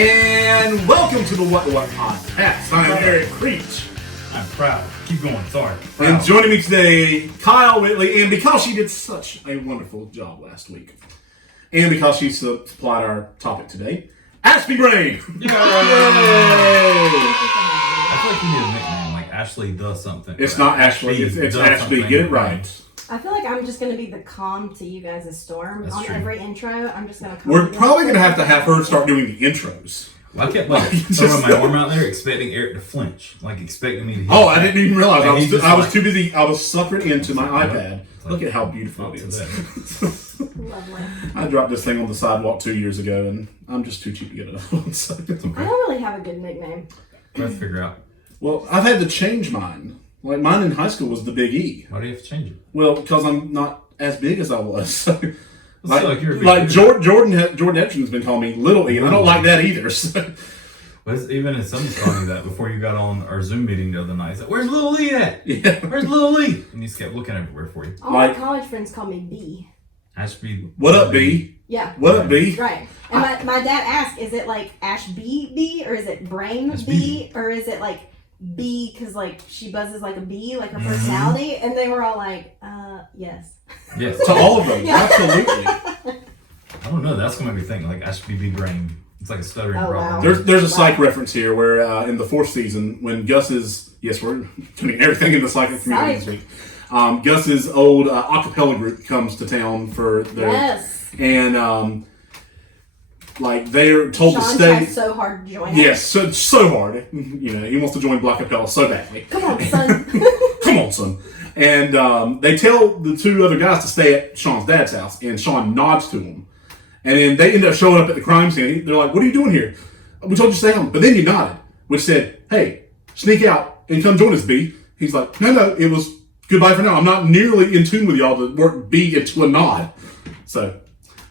And welcome to the What podcast. I'm Eric Creech. I'm proud. Keep going. Sorry. Proud. And joining me today, Kyle Whitley, and because she did such a wonderful job last week, and because she supplied our topic today, Ashby Brain. Yay! I feel like you need a nickname, like Ashley does something. It's not Ashley. It's Ashby. Get it right. I feel like I'm just going to be the calm to you guys' storm. That's on true. Every intro. I'm just going to We're probably going to have her start doing the intros. Well, I kept throwing my arm out there, expecting Eric to flinch, expecting me to. Oh, I didn't even realize. I was too busy. I was suckering into my iPad. Look at how beautiful it is. Lovely. I dropped this thing on the sidewalk 2 years ago, and I'm just too cheap to get it on. So it's okay. I don't really have a good nickname. Let's figure out. Well, I've had to change mine. Mine in high school was the Big E. Why do you have to change it? Well, because I'm not as big as I was. So, Jordan Edgerton's been calling me Little E, and I don't like that either. So. Even his son told me that before you got on our Zoom meeting the other night. He's like, "Where's Little E at? Yeah. Where's Little E?" And he just kept looking everywhere for you. All my college friends call me B. Ashby. What up, B? Yeah. What up, B? Right. And my dad asked, is it like Ashby B, or is it Brain B, or is it like B because she buzzes like a bee, like her personality? And they were all like, yes. Yes. To all of them, absolutely. I don't know. That's gonna make me think Ashby B Brain. It's like a stuttering problem. Wow. There's a psych reference here where in the fourth season, when Gus's, yes, we're doing everything in the psychic community this week. Gus's old a cappella group comes to town for their, and they're told Sean to stay. tries so hard to join. Yes, so hard. He wants to join Black Capella so badly. Come on, son. Come on, son. And they tell the two other guys to stay at Sean's dad's house, and Sean nods to them. And then they end up showing up at the crime scene. They're like, "What are you doing here? We told you to stay home." But then you nodded, which said, "Hey, sneak out and come join us, B." He's like, No, it was goodbye for now. I'm not nearly in tune with y'all to work B into a nod. So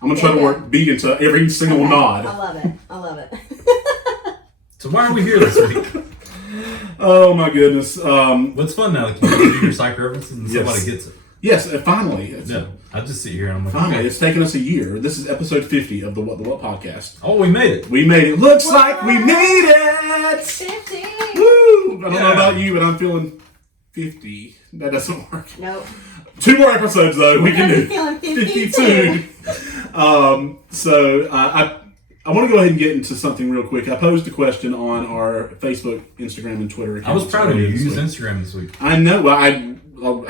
I'm going to try to work B into every single nod. I love it. So why are we here this week? Oh my goodness. What's fun now? You do your psych references and somebody gets it. Yes, finally. I just sit here and I'm like, finally, it's taken us a year. This is episode 50 of the What podcast. Oh, we made it. We made it. Looks like we made it. 50. Woo! I don't know about you, but I'm feeling 50. That doesn't work. Nope. 2 more episodes though. We can do 52. So I want to go ahead and get into something real quick. I posed a question on our Facebook, Instagram, and Twitter accounts. I was proud of you. You used Instagram this week. I know. Well, I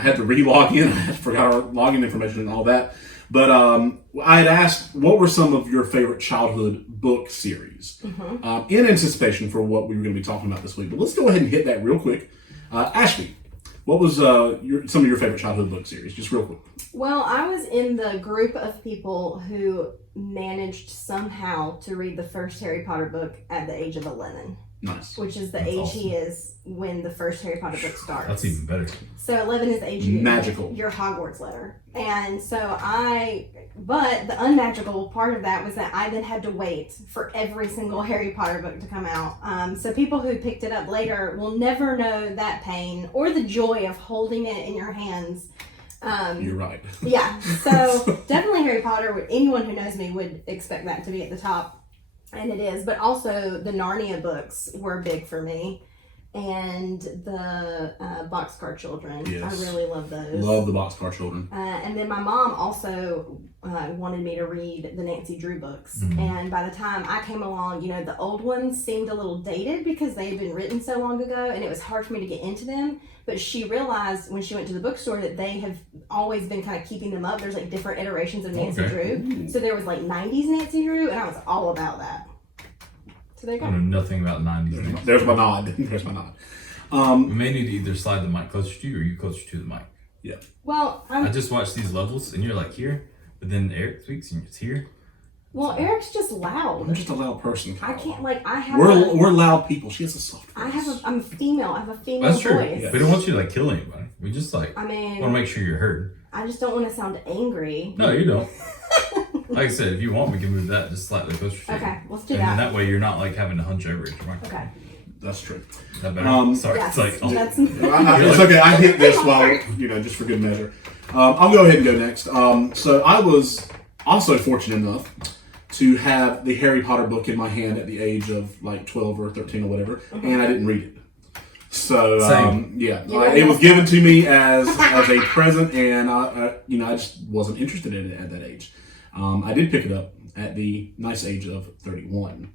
had to re-log in. I forgot our login information and all that. But I had asked, what were some of your favorite childhood book series? In anticipation for what we were going to be talking about this week. But let's go ahead and hit that real quick. Ashby, what was some of your favorite childhood book series? Just real quick. Well, I was in the group of people who managed somehow to read the first Harry Potter book at the age of 11. Nice. Which is the age he is when the first Harry Potter book starts. That's even better. So 11 is the age you magical. Your Hogwarts letter. And so but the unmagical part of that was that I then had to wait for every single Harry Potter book to come out. So people who picked it up later will never know that pain or the joy of holding it in your hands. You're right. Yeah. So definitely Harry Potter. Anyone who knows me would expect that to be at the top. And it is, but also the Narnia books were big for me, and the Boxcar Children. Yes. I really love those. Love the Boxcar Children. And then my mom also wanted me to read the Nancy Drew books. And by the time I came along, the old ones seemed a little dated because they had been written so long ago, and it was hard for me to get into them. But she realized when she went to the bookstore that they have always been kind of keeping them up. There's different iterations of Nancy Drew. So there was 90s Nancy Drew, and I was all about that. So there you go. I know nothing about 90s. There's my nod. There's my nod. We may need to either slide the mic closer to you or you closer to the mic. Yeah. Well, I just watched these levels and you're here, but then Eric speaks and it's here. Well, Eric's just loud. I'm just a loud person. I can't I have. We're loud people. She has a soft voice. I'm a female. I have a female That's true. voice. We don't want you to kill anybody. We just want I mean, to make sure you're heard. I just don't want to sound angry. No, you don't. Like I said, if you want, we can move that just slightly closer to you. Okay, let's do and that. And that way you're not having to hunch over it. Okay. That's true. Is that better? Sorry. Yes, it's it's okay. I hit this while, just for good measure. I'll go ahead and go next. So I was also fortunate enough to have the Harry Potter book in my hand at the age of like 12 or 13 or whatever, and I didn't read it. So it was given to me as a present, and I just wasn't interested in it at that age. I did pick it up at the nice age of 31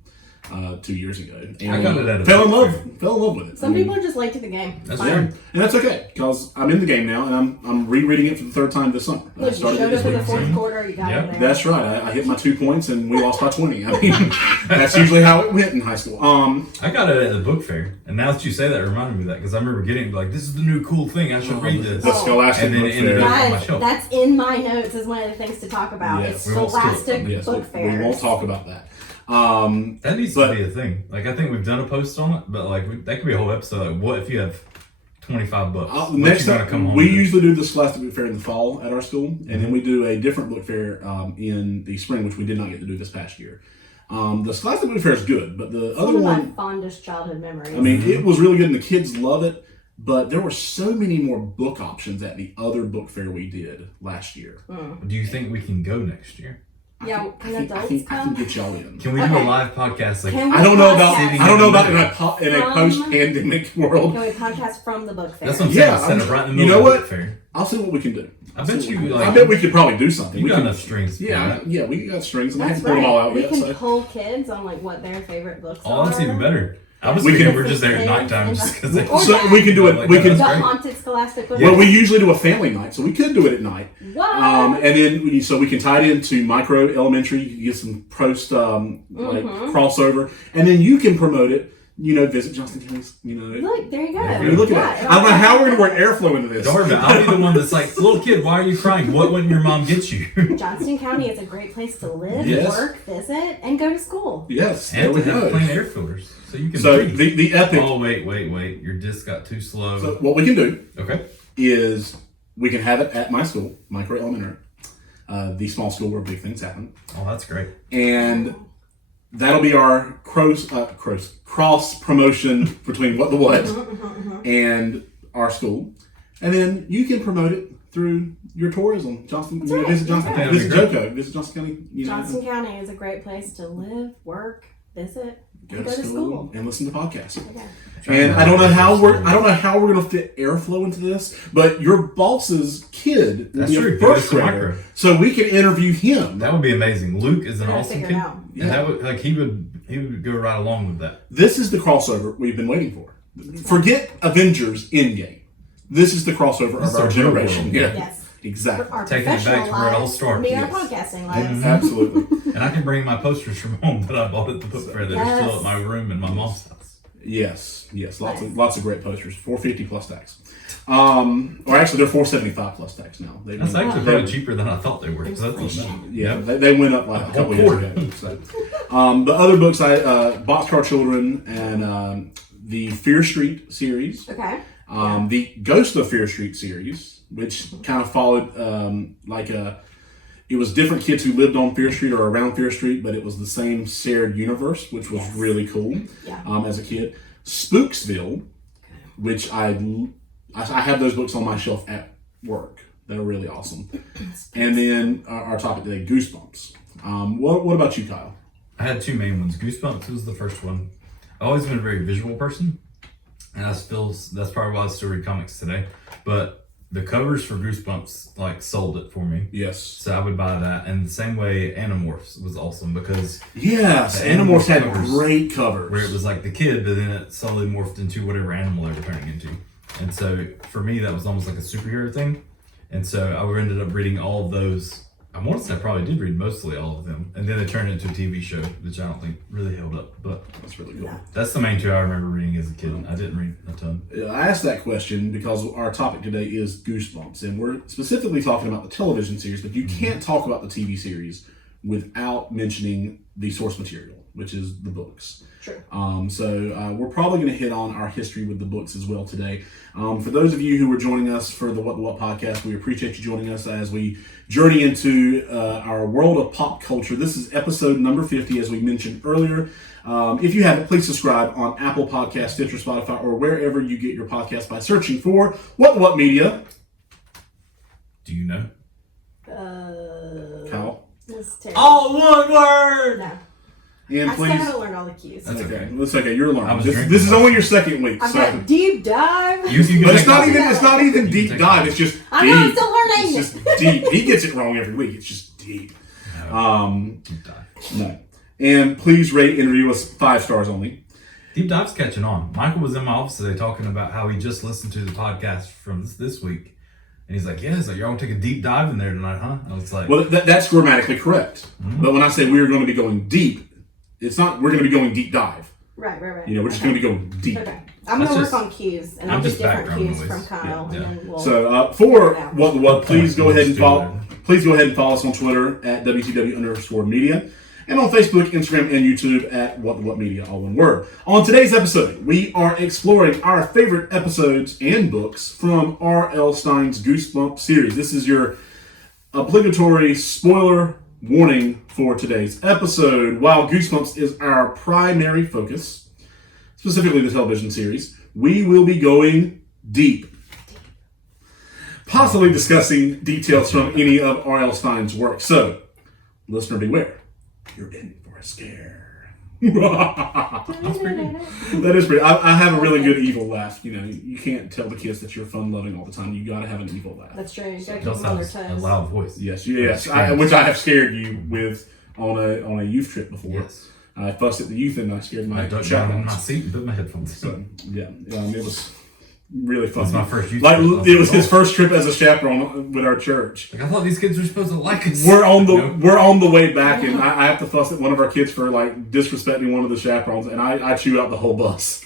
2 years ago, and I got it at a fell in love with it. Some people are just late to the game. That's I am, and that's okay because I'm in the game now, and I'm rereading it for the third time this summer. Look, you showed up in the fourth quarter. You got it there. That's right. I hit my 2 points, and we lost by 20. I mean, that's usually how it went in high school. I got it at the book fair, and now that you say that, it reminded me of that because I remember getting like, this is the new cool thing. I should read this. The Scholastic And then book it ended fair. up on my shelf. That's in my notes as one of the things to talk about. Yes. It's We won't steal it. Scholastic Yes, book fairs. we won't talk about that. That needs to be a thing. Like, I think we've done a post on it, but like that could be a whole episode. Like, what if you have 25 books? Next time, time, we usually do the Scholastic Book Fair in the fall at our school, and then we do a different book fair in the spring, which we did not get to do this past year. The Scholastic Book Fair is good, but the other one of one, my fondest childhood memories. I mean, it was really good, and the kids love it. But there were so many more book options at the other book fair we did last year. Do you think we can go next year? Yeah, I can get y'all in. Can we do a live podcast? Like, I don't know about in a from- post-pandemic world. Can we podcast from the book fair? that's what I'm saying. Yeah, Set up right in the you middle know of the what? book fair. I'll see what we can do. I bet you. I bet we could probably do something. You We got can- enough strings. Yeah, we got strings, and I That's haven't pulled them all out We yet. can So. poll kids on like what their favorite books Oh, are. that's even better. I was We thinking can- we're just there at nighttime just because they. Or So we can do it. Like We that. can. The That's great. haunted Scholastic book. Well, we usually do a family night, so we could do it at night. What? And then so we can tie it into micro elementary. You can get some post like crossover, and then you can promote it. Visit Johnston County's. Look, there you go. I mean, look at that. I don't know how we're going to work airflow into this. Don't worry about it. I'll be the one that's like, little kid, why are you crying? What wouldn't your mom get you? Johnston County is a great place to live, Yes. work, visit, and go to school. Yes, there And we to have go. clean air filters. So you can So breathe. the epic. Oh, wait. Your disc got too slow. So what we can do Okay. is we can have it at my school, micro elementary, the small school where big things happen, Oh, that's great. and that'll be our cross promotion between What the What and our school, and then you can promote it through your tourism. Johnston, right. visit Johnston, That's right. visit JoCo, visit Johnston County. Johnston County is a great place to live, work, visit, and go to school. and listen to podcasts. Okay. And I don't know how we're going to fit airflow into this, but your boss's kid will That's be true. a first He goes to grader, micro. so we can interview him. That would be amazing. Luke is an Gotta awesome figure kid. it out. And that would he would go right along with that. This is the crossover we've been waiting for. Forget Avengers Endgame. This is the crossover This is of our our generation. world. Yeah, Yes. exactly. Our Taking it back professional to where it all lives, started. meet our Yes. podcasting lives. Absolutely. And I can bring my posters from home that I bought at the book fair that are still Yes. at my room in my mom's house. Yes. Lots of great posters. 450 plus tax. Or actually, they're 475 plus tax now. That's actually probably cheaper than I thought they were. 'Cause that's what I meant. Yeah, they went up like a couple years ago. So, the other books, Boxcar Children and the Fear Street series, Okay. the Ghost of Fear Street series, which kind of followed it was different kids who lived on Fear Street or around Fear Street, but it was the same shared universe, which was really cool Yeah. as a kid. Spooksville, which I have those books on my shelf at work. They're really awesome. And then our topic today, Goosebumps. What about you, Kyle? I had two main ones. Goosebumps was the first one. I've always been a very visual person, and that's probably why I still read comics today. But the covers for Goosebumps sold it for me. Yes. So I would buy that. And the same way Animorphs was awesome because Yes, The Animorphs had covers, great covers. where it was like the kid, but then it slowly morphed into whatever animal they were turning into. And so for me, that was almost like a superhero thing. And so I ended up reading all of those. I want to say I probably did read mostly all of them. And then it turned into a TV show, which I don't think really held up. But That's really cool. that's the main two I remember reading as a kid. I didn't read a ton. I asked that question because our topic today is Goosebumps, and we're specifically talking about the television series, but you can't talk about the TV series without mentioning the source material, which is the books. True. So we're probably going to hit on our history with the books as well today. For those of you who were joining us for the What the What podcast, we appreciate you joining us as we journey into our world of pop culture. This is episode number 50, as we mentioned earlier. If you haven't, please subscribe on Apple Podcasts, Stitcher, Spotify, or wherever you get your podcast by searching for What the What Media. Do you know? Kyle? Was It's terrible. All one word. No. And I still please. haven't learned all the cues. That's okay. That's okay. You're I learning. was This drinking is that. only your second week, I've so. got deep dive. But it's not even. No. It's not even You deep take dive. it. It's just I know, I'm deep. still learning. It's just deep. He gets it wrong every week. It's just deep. No. Deep dive. No. And please rate and review us 5 stars only. Deep dive's catching on. Michael was in my office today talking about how he just listened to the podcast from this week, and he's like, "Yeah, it's like you're gonna take a deep dive in there tonight, huh?" I was like, Well, that's grammatically correct. But when I say we're going to be going deep, it's not. We're going to be going deep dive. Right. You know, we're just going to be going deep. Okay. I'm going to That's work just- on cues, and I'm I'll get just different background cues noise. from Kyle, Yeah. and then we'll. So for Yeah. what, please go ahead and follow. Stupid. Please go ahead and follow us on Twitter at WTW_media, and on Facebook, Instagram, and YouTube at What Media, all one word. On today's episode, we are exploring our favorite episodes and books from R.L. Stine's Goosebumps series. This is your obligatory spoiler warning for today's episode. While Goosebumps is our primary focus, specifically the television series, we will be going deep. Possibly discussing details from any of R.L. Stine's work. So, listener beware. You're in for a scare. "That's pretty good." That is pretty. I have a really good evil laugh. You know, you can't tell the kids that you're fun-loving all the time. You gotta have an evil laugh. That's true. You gotta He keep also them on their has a toes. loud voice. Yes, yes. Screams. Which I have scared you with on a youth trip before. Yes. I fussed at the youth and I scared my I ducked down in my chaperones. seat and put my headphones in. So yeah, it was really fun. That was my first youth Like trip. it was his first trip as a chaperone with our church. Like, I thought these kids were supposed to like us. We're on the Nope. we're on the way back, and I have to fuss at one of our kids for like disrespecting one of the chaperones, and I chew out the whole bus,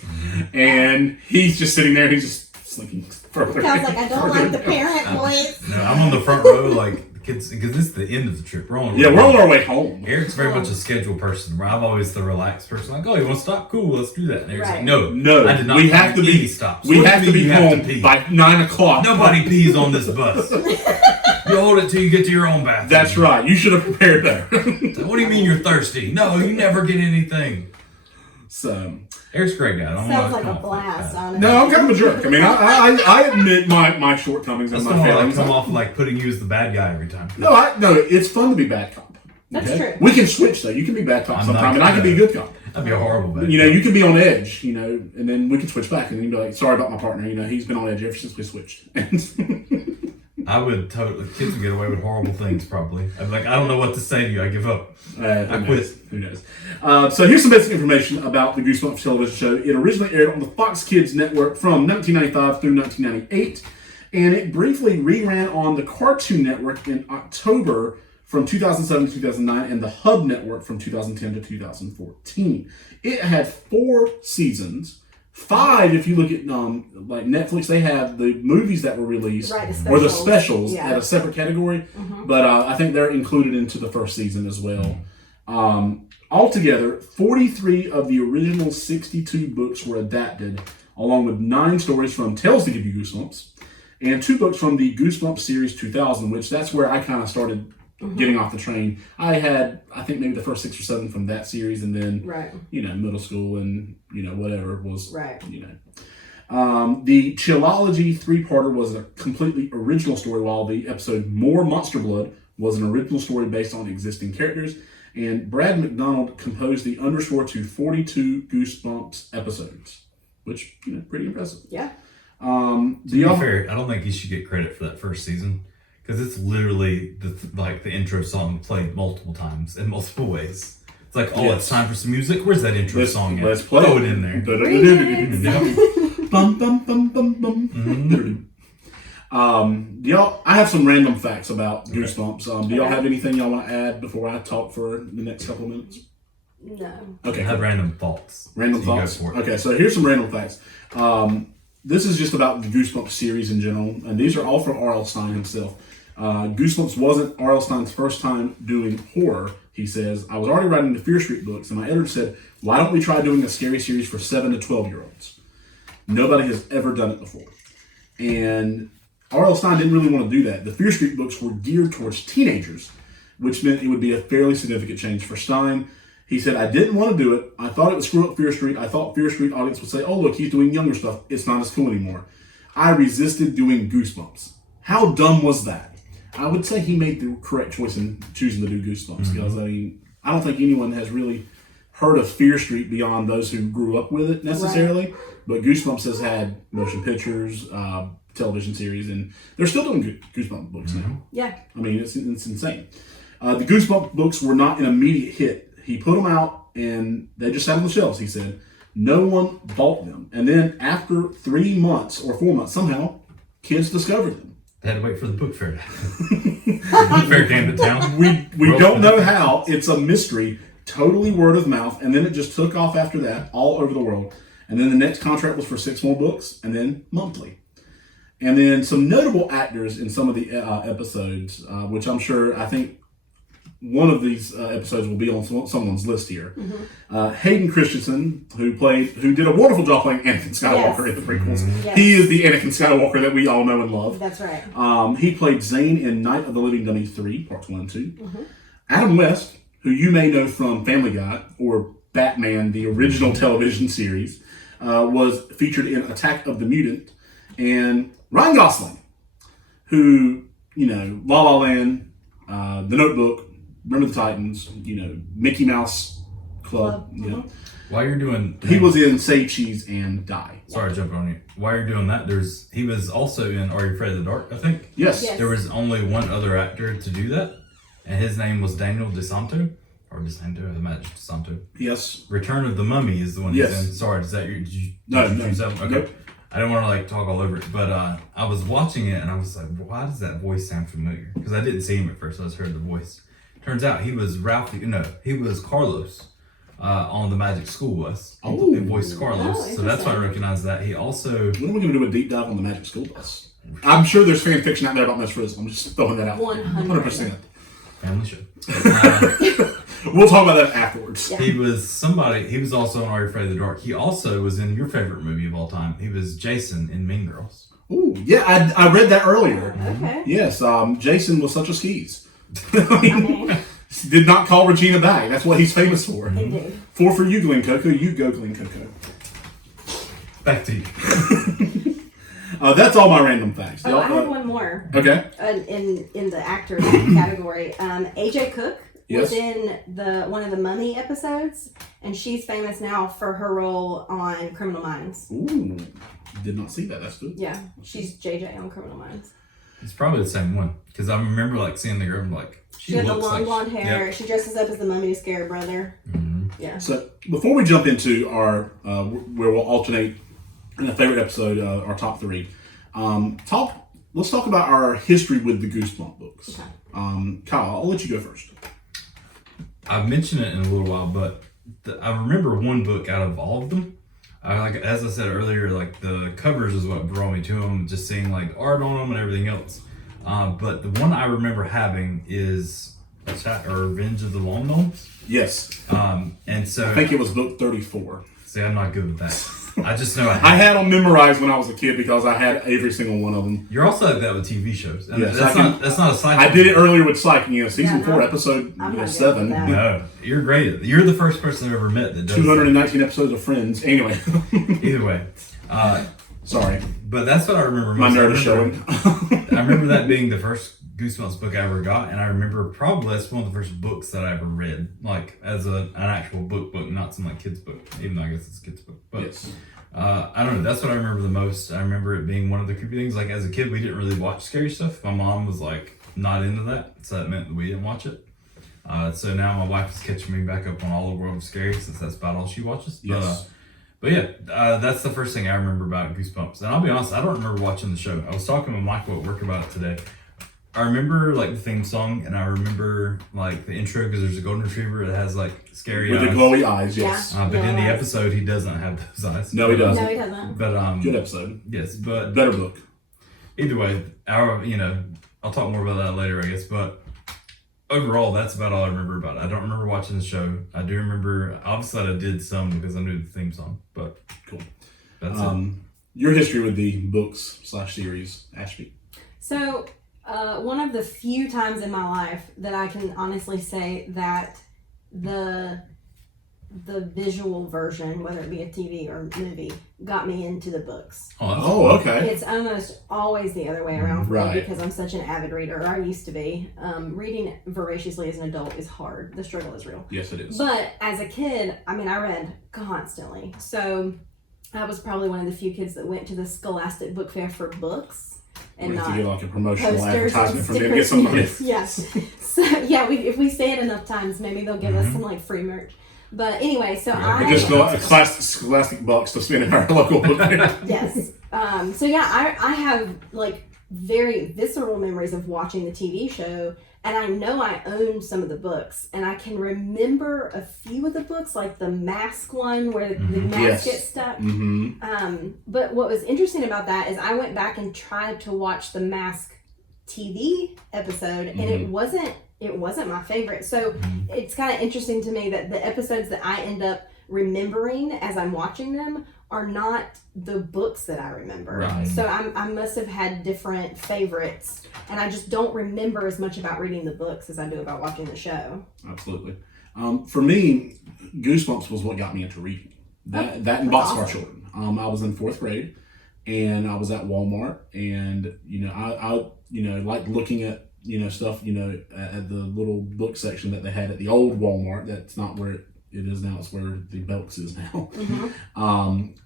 and he's just sitting there, he's just slinking further. Sounds like I don't like the parent voice. No, I'm on the front row, like the kids, because this is the end of the trip. We're on. We're on our way home. Eric's very much a schedule person, where I'm always the relaxed person. Like, oh, you want to stop? Cool, let's do that. And Eric's like, Right. no, I did not. We have to any be stops. We What do have you to mean be you have home to pee? by 9 o'clock. Nobody pees on this bus. You hold it till you get to your own bathroom. That's right. You should have prepared better. What do you mean you're thirsty? No, you never get anything. So Eric's a great guy. I don't Sounds want like to a blast, honestly. no, I'm kind of a jerk. I mean, I admit my shortcomings I and just my don't want failings. to come off like putting you as the bad guy every time. No, it's fun to be bad cop. That's true. We can switch though. You can be bad cop I'm sometime, and not I can be gonna- good cop. That'd be a horrible bad You know, guy. you can be on edge, you know, and then we can switch back, and then you'd be like, "Sorry about my partner. You know, he's been on edge ever since we switched." I would totally. Kids would get away with horrible things probably. I'd be like, I don't know what to say to you. I give up. I quit. Who knows? So here's some basic information about the Goosebumps television show. It originally aired on the Fox Kids network from 1995 through 1998, and it briefly reran on the Cartoon Network in October from 2007 to 2009, and the Hub Network from 2010 to 2014. It had 4 seasons. 5, if you look at like Netflix, they have the movies that were released Right, the or the specials. specials Yeah. at a separate category. But I think they're included into the first season as well. Altogether, 43 of the original 62 books were adapted, along with 9 stories from Tales to Give You Goosebumps, and 2 books from the Goosebumps series 2000, which that's where I kind of started getting off the train. I had, I think, maybe the first 6 or 7 from that series, and then, Right. you know, middle school and, you know, whatever was, Right. you know. The Chillology 3-parter was a completely original story, while the episode More Monster Blood was an original story based on existing characters. And Brad McDonald composed the underscore to 42 Goosebumps episodes, which, you know, pretty impressive. Yeah. To be fair, I don't think he should get credit for that first season because it's literally the intro song played multiple times in multiple ways. It's like, oh, it's time for some music. Where's that intro song at? Let's play Throw it in there. Bum, bum, bum, bum, bum. Do y'all? I have some random facts about Goosebumps. Do y'all have anything y'all want to add before I talk for the next couple of minutes? No. Okay. I had random thoughts. Random So you go thoughts. for it. Okay, so here's some random facts. This is just about the Goosebumps series in general, and these are all from R.L. Stine himself. Goosebumps wasn't R.L. Stine's first time doing horror. He says, I was already writing the Fear Street books, and my editor said, why don't we try doing a scary series for 7 to 12-year-olds? Nobody has ever done it before. And R.L. Stine didn't really want to do that. The Fear Street books were geared towards teenagers, which meant it would be a fairly significant change for Stine. He said, I didn't want to do it. I thought it would screw up Fear Street. I thought Fear Street audience would say, oh, look, he's doing younger stuff. It's not as cool anymore. I resisted doing Goosebumps. How dumb was that? I would say he made the correct choice in choosing to do Goosebumps because I don't think anyone has really heard of Fear Street beyond those who grew up with it necessarily. Right. But Goosebumps has had motion pictures, television series, and they're still doing Goosebumps books now. Yeah. I mean, it's insane. The Goosebumps books were not an immediate hit. He put them out and they just sat on the shelves, he said. No one bought them. And then after 3 months or 4 months, somehow, kids discovered them. They had to wait for the book fair to happen. The book fair came to town. We don't know how. It's a mystery. Totally word of mouth. And then it just took off after that all over the world. And then the next contract was for 6 more books and then monthly. And then some notable actors in some of the episodes, which I think one of these episodes will be on someone's list here. Hayden Christensen, who did a wonderful job playing Anakin Skywalker in the prequels. Yes. He is the Anakin Skywalker that we all know and love. That's right. He played Zane in Night of the Living Dummy 3, Parts 1 and 2. Adam West, who you may know from Family Guy or Batman, the original television series, was featured in Attack of the Mutant. And Ryan Gosling, who, La La Land, The Notebook, Remember the Titans, Mickey Mouse Club. While you're doing... He was in Say Cheese and Die. Sorry to jump on you. While you're doing that, he was also in Are You Afraid of the Dark, I think? Yes. There was only one other actor to do that, and his name was Daniel DeSanto. Or DeSanto, I imagine DeSanto. Yes. Return of the Mummy is the one he's in. Sorry, is that your... Did you choose that one? Okay. Nope. I don't want to talk all over it, but I was watching it and I was like, why does that voice sound familiar? Because I didn't see him at first, I just heard the voice. Turns out he was he was Carlos on the Magic School Bus. Oh. He voiced Carlos, so that's why I recognize that. He also... When are we going to do a deep dive on the Magic School Bus? I'm sure there's fan fiction out there about Miss Frizzle. I'm just throwing that out. 100%. Family show. We'll talk about that afterwards. Yeah. He was also in Are You Afraid of the Dark. He also was in your favorite movie of all time. He was Jason in Mean Girls. Oh, yeah, I read that earlier. Okay. Yes, Jason was such a skis. Did not call Regina back. That's what he's famous for. He did. 4 for you, Glen Coco. You go, Glen Coco. Back to you. That's all my random facts. I have one more. Okay. In the actor category, AJ Cook. Yes. Was in one of the Mummy episodes, and she's famous now for her role on Criminal Minds. Ooh, did not see that. That's good. Yeah, she's JJ on Criminal Minds. It's probably the same one because I remember seeing the girl and she had the long blonde hair. Yep. She dresses up as the mummy to scare her brother. Yeah. So before we jump into our where we'll alternate in a favorite episode, our top 3, let's talk about our history with the Goosebumps books. Okay. Kyle, I'll let you go first. I've mentioned it in a little while, but I remember one book out of all of them. As I said earlier, the covers is what brought me to them, just seeing art on them and everything else. But the one I remember having is Revenge of the Lawn Gnomes. Yes. And so I think it was book 34. See, I'm not good with that. I just know I had them memorized when I was a kid because I had every single one of them. You're also like that with TV shows. Yes, that's not a cycle. I did it earlier with Psych, season 4, episode 7. No, you're great. You're the first person I've ever met that does 219 episodes of Friends. Anyway. Either way. Sorry. But that's what I remember. My nerd is showing. I remember that being the first Goosebumps book I ever got, and I remember probably that's one of the first books that I ever read, as an actual book, not some kids book, even though I guess it's a kids book. But yes. I don't know. That's what I remember the most. I remember it being one of the creepy things. As a kid, we didn't really watch scary stuff. My mom was not into that, so that meant that we didn't watch it. So now my wife is catching me back up on all the World of Scary since that's about all she watches. Yes. But yeah, that's the first thing I remember about Goosebumps. And I'll be honest, I don't remember watching the show. I was talking with Michael at work about it today. I remember the theme song, and I remember the intro because there's a golden retriever that has scary with eyes. the glowy eyes. Yes. But in the episode, he doesn't have those eyes. No, he doesn't. No, he doesn't. But good episode. Yes, but better book. Either way, I'll talk more about that later, I guess. But overall, that's about all I remember about it. I don't remember watching the show. I do remember, obviously, I did some because I knew the theme song. But cool. That's it. Your history with the books/series, Ashby. So. One of the few times in my life that I can honestly say that the the visual version, whether it be a TV or movie, got me into the books. Oh, okay. It's almost always the other way around for me Right. because I'm such an avid reader, or I used to be. Reading voraciously as an adult is hard. The struggle is real. Yes, it is. But as a kid, I mean, I read constantly. So I was probably one of the few kids that went to the Scholastic Book Fair for books and We have not to get like a promotional posters advertisement and from them to get some money. stickers. Yes. So yeah, if we say it enough times, maybe they'll give us some like free merch. But anyway, so We just go like Scholastic bucks to spend in our local book fair. Yes. So yeah, I have like very visceral memories of watching the TV show, and I know I owned some of the books, and I can remember a few of the books, like the mask one where the mask Yes. gets stuck. Mm-hmm. But what was interesting about that is I went back and tried to watch the Mask TV episode, and it wasn't my favorite. So it's kind of interesting to me that the episodes that I end up remembering as I'm watching them are not the books that I remember. Right. So I must have had different favorites, and I just don't remember as much about reading the books as I do about watching the show. Absolutely. For me, Goosebumps was what got me into reading. That and Boxcar awesome. Children. I was in 4th grade, and I was at Walmart, and I liked looking at stuff at the little book section that they had at the old Walmart. That's not where it is now. It's where the Belks is now.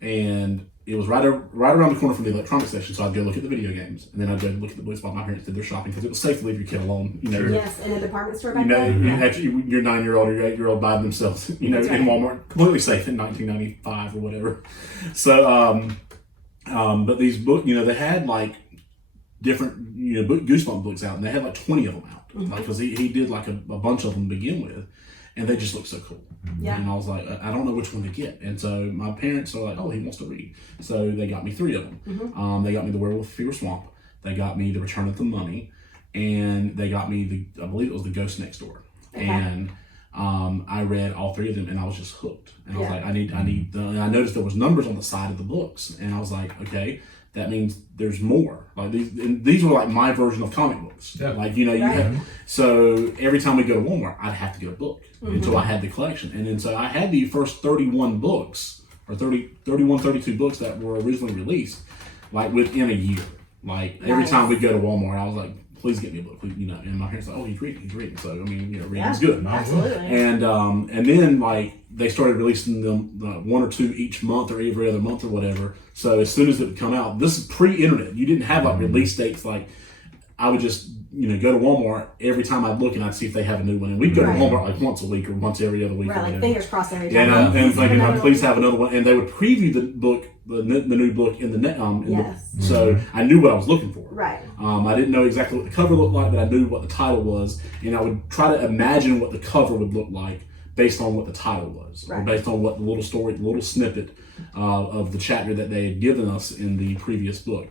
And it was right around the corner from the electronics section. So I'd go look at the video games, and then I'd go look at the books while my parents did their shopping, because it was safe to leave your kid alone. Yes, in a department store back then. You had your 9-year-old or your 8-year-old by themselves. That's in right. Walmart, completely safe in 1995 or whatever. So, but these books, they had like different, Goosebumps books out, and they had like 20 of them out, because he did like a bunch of them to begin with, and they just looked so cool. Yeah. And I was like, I don't know which one to get, and so my parents are like, oh, he wants to read, so they got me 3 of them. They got me The Werewolf Fever Swamp, they got me The Return of the Mummy, and they got me I believe it was The Ghost Next Door. Okay. And I read all 3 of them, and I was just hooked. And I was Yeah. like, I need. And I noticed there was numbers on the side of the books, and I was like, okay, that means there's more. Like these were like my version of comic books. Yeah. Like you Right. had. So every time we go to Walmart, I'd have to get a book until I had the collection, and then so I had the first 31 books or 32 books that were originally released, like within a year. Like every Nice. time we go to Walmart, I was like, please get me a book, please, And my parents were like, oh, he's reading. So I mean, reading's good. Absolutely. And then like they started releasing them 1 or 2 each month or every other month or whatever. So as soon as it would come out, this is pre-internet. You didn't have like release dates. Like I would just go to Walmart every time I'd look, and I'd see if they have a new one. And we'd go Right. to Walmart like once a week or once every other week. Right, or like whatever. fingers crossed every time. And I'm thinking, Another please one. have another one. And they would preview the book, the new book in the net. Yes. So I knew what I was looking for. Right. I didn't know exactly what the cover looked like, but I knew what the title was, and I would try to imagine what the cover would look like based on what the title was, or Right. based on what the little story, the little snippet of the chapter that they had given us in the previous book.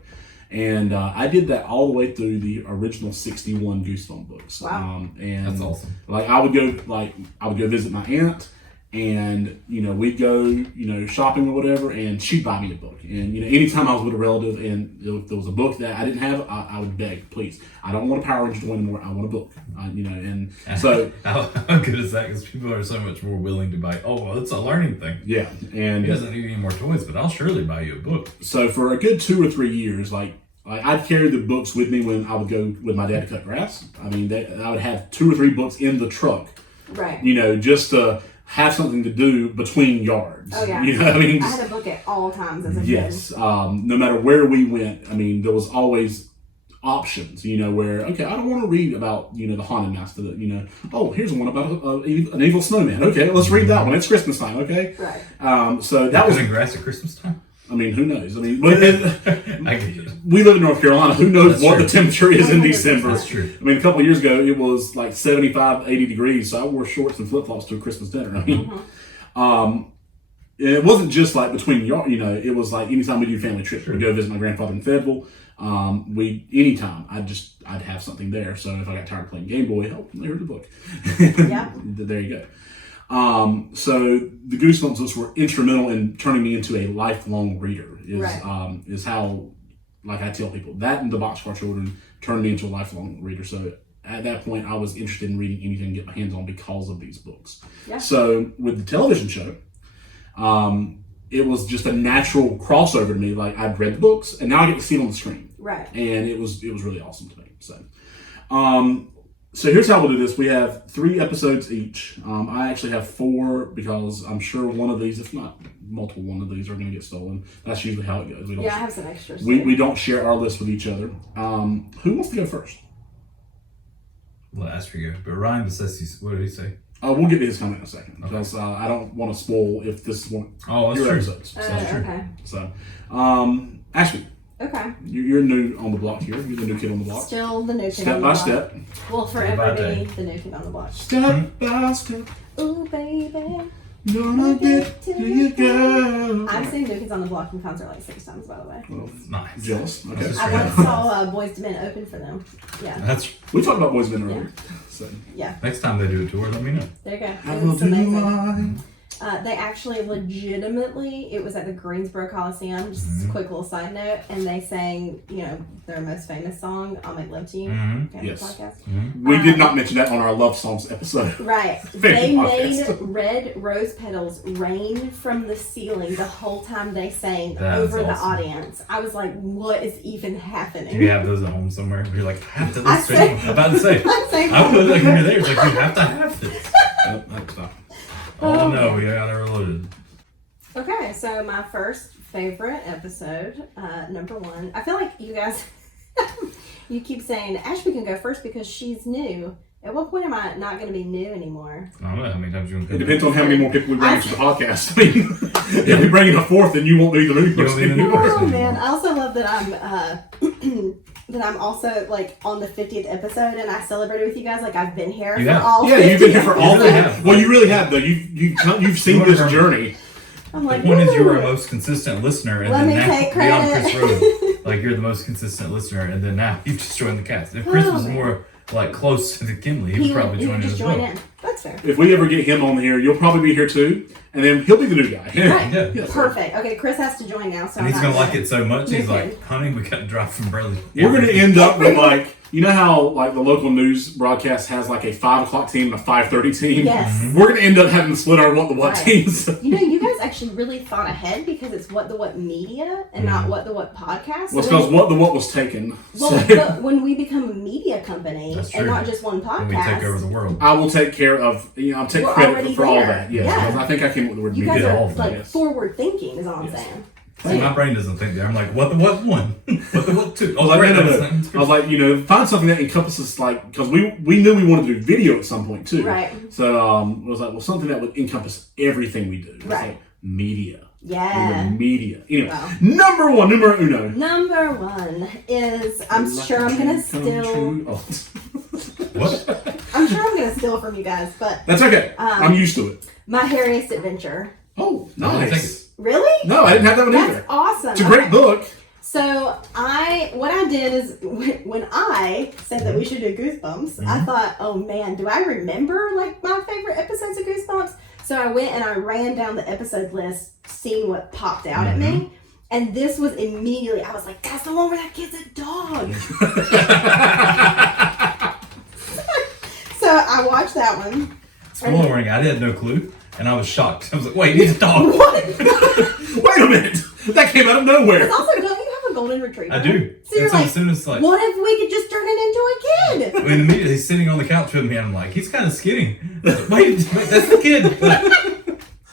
And I did that all the way through the original 61 Goosebumps books. Wow. And That's awesome. Like I would go visit my aunt, and we'd go shopping or whatever, and she'd buy me a book. And anytime I was with a relative and if there was a book that I didn't have, I would beg, please, I don't want a Power Ranger toy anymore, I want a book. And so How good is that? Because people are so much more willing to buy. Oh, well, it's a learning thing. yeah, and He doesn't need any more toys, but I'll surely buy you a book. so for a good 2 or 3 years, like I'd carry the books with me when I would go with my dad to cut grass. I mean, I would have 2 or 3 books in the truck, Right. just to have something to do between yards. Oh, yeah. I mean, I had a book at all times as a yes. No matter where we went, I mean, there was always options, where, okay, I don't want to read about, the haunted house, oh, here's one about an evil snowman. Okay, let's read that one. It's Christmas time, okay? kid. Right. So that was, Cutting grass at Christmas time? I mean, who knows? I mean, I get it. we live in North Carolina. Who knows That's what true. the temperature is in 100%. December? That's true. I mean, a couple of years ago, it was like 75, 80 degrees, so I wore shorts and flip-flops to a Christmas dinner. I mean, it wasn't just like between yard, it was like anytime we do family trips, we'd go visit my grandfather in Fayetteville. Anytime I'd have something there. So if I got tired of playing Game Boy, oh, there's the book. Yeah. There you go. So the Goosebumps books were instrumental in turning me into a lifelong reader. Is how, like I tell people, that and the Boxcar Children turned me into a lifelong reader. So at that point, I was interested in reading anything to get my hands on because of these books. Yeah. So with the television show, it was just a natural crossover to me. Like I'd read the books, and now I get to see it on the screen. Right. And it was really awesome to me. So here's how we'll do this. We have 3 episodes each. I actually have 4 because I'm sure one of these, if not multiple one of these, are going to get stolen. That's usually how it goes. I have some extras. We don't share our list with each other. Who wants to go first? Well, Ashby go. But Ryan says, what did he say? We'll get to his comment in a second because I don't want to spoil if this is one of your true. episodes. Okay. So, Ashby. Okay. You're new on the block here. You're the new kid on the block. Still the new kid Step on the by block. step. Will forever be the new kid on the block. Step by step. Ooh, baby. Gonna get to you, girl. I've seen New Kids on the Block in concert like 6 times, by the way. Well, Nice. jealous. Okay. I once saw Boys II Men open for them. Yeah. We talked about Boys Men earlier. So. Yeah. Next time they do a tour, let me know. There you go. I It will was do amazing. mine. They actually legitimately, it was at the Greensboro Coliseum, just a quick little side note, and they sang, their most famous song, I'll Make Love to You, family Yes. podcast. We did not mention that on our Love Songs episode. Right. They made red rose petals rain from the ceiling the whole time they sang over the audience. I was like, what is even happening? Do you have those at home somewhere? You're like, I have to I listen. say- I'm about to say. I was like, you're there. It's like, you have to have this. That's not. Oh no, we got it reloaded. Okay, so my first favorite episode, number 1. I feel like you guys, you keep saying Ashby can go first because she's new. At what point am I not going to be new anymore? I don't know how many times you want to It depends on how many more people we bring to the podcast. I mean, if we bring in a 4th, then you won't be the new won't be the new person. person. Oh man, I also love that I'm also like on the 50th episode and I celebrated with you guys like I've been here You for have. all Yeah, 50 you've been here for all You really that. have. Well, you really have though. You've seen this journey. I'm The like, point is, you were "Woo." our most consistent listener, and Let then me now take beyond credit. Chris Rose, like you're the most consistent listener, and then now you've just joined the cast. If Chris Oh, was man. more like close to the Kinley, he He would probably would join in just as join well. in. That's fair. If we ever get him on here, you'll probably be here too, and then he'll be the new guy. Right. Yeah. Yeah, so Perfect. Okay, Chris has to join now, so And he's I'm gonna not like it so much. He's Okay. like, "Honey, we got to drive from Burley." We're going to end up with like, you know how like the local news broadcast has like a 5 o'clock team and a 5:30 team? Yes. We're going to end up having to split our what the what Right. teams. You guys actually really thought ahead because it's what the what media and not what the what podcast. Well, it's So because what the what was taken. Well, So but when we become a media company That's and true. not just one When we take over podcast, the world. I will take care of, I'll take We're credit already for all there. that. Yes. Yeah. I think I came up with the word you media. guys all are of like Yes. forward thinking is all I'm Yes. saying. See, my brain doesn't think there. I'm like, what the what one? What the what two? I was like, great, no. that's- I was like, find something that encompasses like, because we knew we wanted to do video at some point too. Right. So I was like, well, something that would encompass everything we do. It's Right. like media. Yeah. Media. Anyway, Wow. numero uno. Number 1 is I'm sure I'm gonna steal. Oh, What? I'm sure I'm gonna steal from you guys, but that's okay. I'm used to it. My Hairiest Adventure. Oh, I think nice. Really? No, I didn't have that one That's either. awesome. It's a great book. So what I did is when I said that we should do Goosebumps, I thought, oh man, do I remember like my favorite episodes of Goosebumps? So I went and I ran down the episode list, seeing what popped out at me. And this was immediately, I was like, that's the one where that kid's a dog. So I watched that one. Spoiler warning, I had no clue. And I was shocked. I was like, wait, he's a dog. What? Wait a minute. That came out of nowhere. Also, don't you have a golden retriever? I do. So you're And so like, as soon as like, what if we could just turn it into a kid? when immediately he's sitting on the couch with me, I'm like, he's kind of skinny. Wait, that's the kid.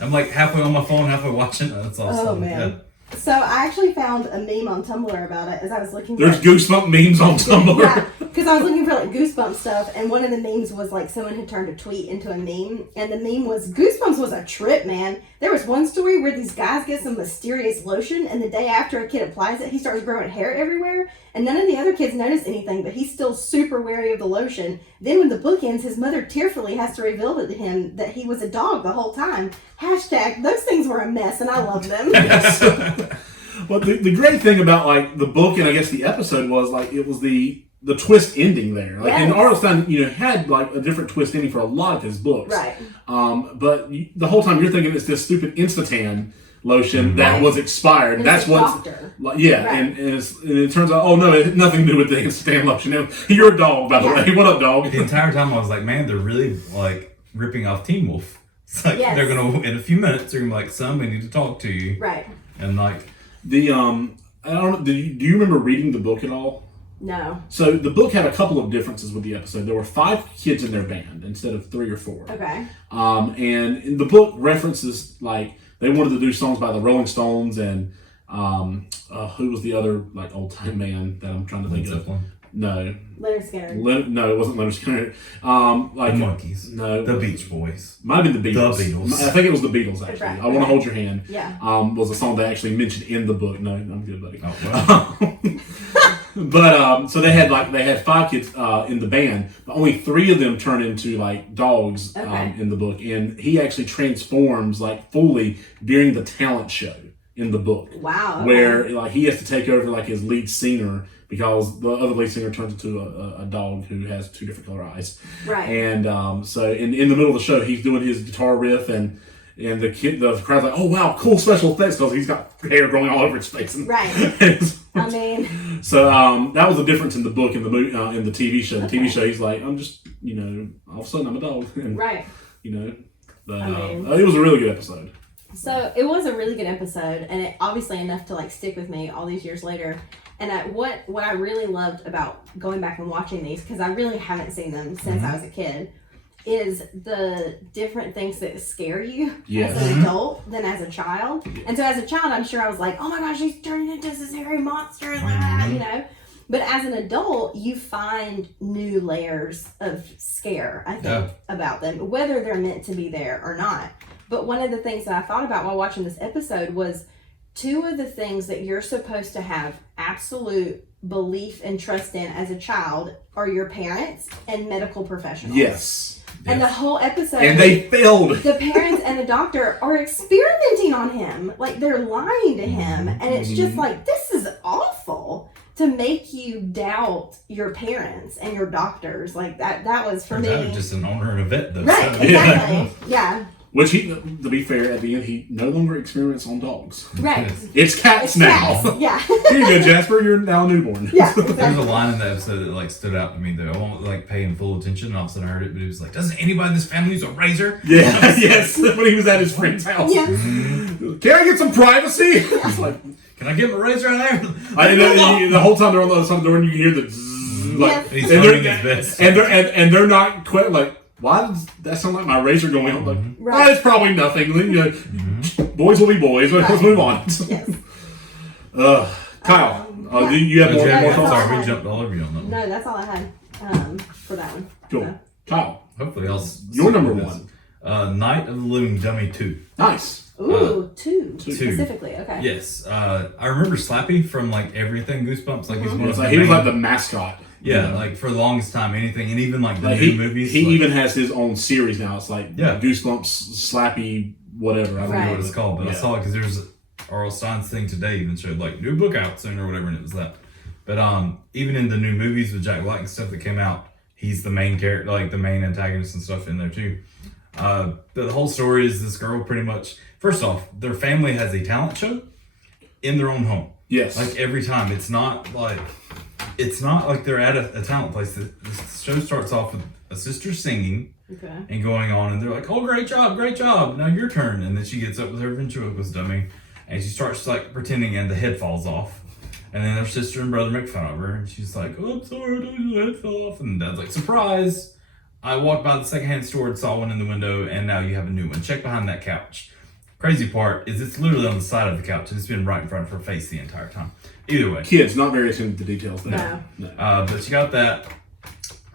I'm like halfway on my phone, halfway watching. That's awesome. Oh man. Yeah. So I actually found a meme on Tumblr about it as I was looking for There's Goosebump memes on Tumblr. Yeah, because I was looking for like Goosebumps stuff, and one of the memes was like someone had turned a tweet into a meme, and the meme was Goosebumps was a trip, man. There was one story where these guys get some mysterious lotion, and the day after a kid applies it, he starts growing hair everywhere, and none of the other kids notice anything, but he's still super wary of the lotion. Then when the book ends, his mother tearfully has to reveal to him that he was a dog the whole time. Hashtag, those things were a mess, and I love them. Yes. Well, the great thing about like the book and I guess the episode was like it was the twist ending there. Like, and Yes. R.L. Stine, had like a different twist ending for a lot of his books. Right. But the whole time you're thinking it's this stupid Instatan lotion that Right. was expired. And That's it's a what's doctor. yeah, Right. and it turns out, oh no, it had nothing to do with the instant lotion. You're a dog, by the Yeah. way. What up, dog? The entire time I was like, man, they're really like ripping off Teen Wolf. It's like Yes. they're gonna in a few minutes they're gonna be like, son, we need to talk to you. Right. And like The I don't know. Do you remember reading the book at all? No. So the book had a couple of differences with the episode. There were 5 kids in their band instead of 3 or 4. Okay. And in the book references like they wanted to do songs by the Rolling Stones and who was the other like old time man that I'm trying to think Led of? Zeppelin. No, Leonard Skinner. no, it wasn't Leonard Skinner. Like The Monkees. No, The Beach Boys. might have been the Beatles. The Beatles. I think it was the Beatles actually. Right. I want to hold your hand. Yeah. Was a song they actually mentioned in the book. No, I'm good, buddy. Oh well. But so they had 5 kids in the band, but only 3 of them turn into like dogs Okay. in the book, and he actually transforms like fully during the talent show in the book, Wow. Okay. where like he has to take over like his lead singer because the other lead singer turns into a dog who has 2 different color eyes, Right. and so in the middle of the show he's doing his guitar riff and the crowd's like, oh wow, cool special effects because he's got hair growing all over his face. Right. I mean. So that was the difference in the book and the movie, in the TV show. The TV show, he's like, I'm just, all of a sudden I'm a dog, and, Right. But I mean- it was a really good episode. So it was a really good episode, and it obviously enough to like stick with me all these years later. And what I really loved about going back and watching these, because I really haven't seen them since I was a kid, is the different things that scare you Yes. as an adult than as a child. And so as a child, I'm sure I was like, oh my gosh, he's turning into this hairy monster, But as an adult, you find new layers of scare, I think, about them, whether they're meant to be there or not. But one of the things that I thought about while watching this episode was 2 of the things that you're supposed to have absolute belief and trust in as a child are your parents and medical professionals. Yes. And the whole episode, And they failed. the parents and the doctor are experimenting on him. Like, they're lying to him. And it's just like, this is awful to make you doubt your parents and your doctors. Like, that was for Turns out me. he's just an owner and a vet though. Right, so- exactly. Yeah. Which to be fair, at the end, he no longer experiments on dogs. Right. It's cats It's now. cats. Yeah. Here you go, Jasper. You're now a newborn. Yeah. There's a Exactly. line in the episode that like stood out to me though. I won't like paying full attention. And all of a sudden I heard it, but it was like, doesn't anybody in this family use a razor? Yeah. Yes. When he was at his friend's house. Yeah. Can I get some privacy? I was like, Can I get my razor out there? I know the whole time they're on the other side of the door, and you can hear the zzz, like, Yes. He's and throwing they're, his best. and they're not quite like, why does that sound like my razor going on? Like, Right. it's probably nothing. Boys will be boys. Let's Right. move on. Yes. Kyle, yeah. do you have more? Okay, more I'm thoughts? sorry, we jumped all over you on that one. No, that's all I had for that one. Cool. So. Kyle, Hopefully I'll your number this. one. Night of the Living Dummy 2. Nice. Ooh, 2 2. specifically. Okay. Yes. I remember Slappy from like everything Goosebumps. Like he's one of the He was main- like the mascot. Yeah, like for the longest time, anything, and even like the Like new movies. He like, even has his own series now. It's like Yeah. Goosebumps, Slappy, whatever. I don't I know forget what it's called, but I Yeah. saw it because there's R.L. Stein's thing today even showed like new book out soon or whatever, and it was that. But even in the new movies with Jack Black and stuff that came out, he's the main character, like the main antagonist and stuff in there too. The whole story is this girl pretty much. First off, their family has a talent show in their own home. Yes. Like every time, it's not like they're at a talent place. The show starts off with a sister singing Okay. and going on, and they're like, "Oh, great job! Now your turn." And then she gets up with her ventriloquist dummy, and she starts like pretending, and the head falls off. And then her sister and brother make fun of her, and she's like, "Oh, I'm sorry, the head fell off." And Dad's like, "Surprise! I walked by the secondhand store and saw one in the window, and now you have a new one. Check behind that couch." Crazy part is it's literally on the side of the couch, and it's been right in front of her face the entire time. Either way. Kids, not very attentive to details there. No. But she got that,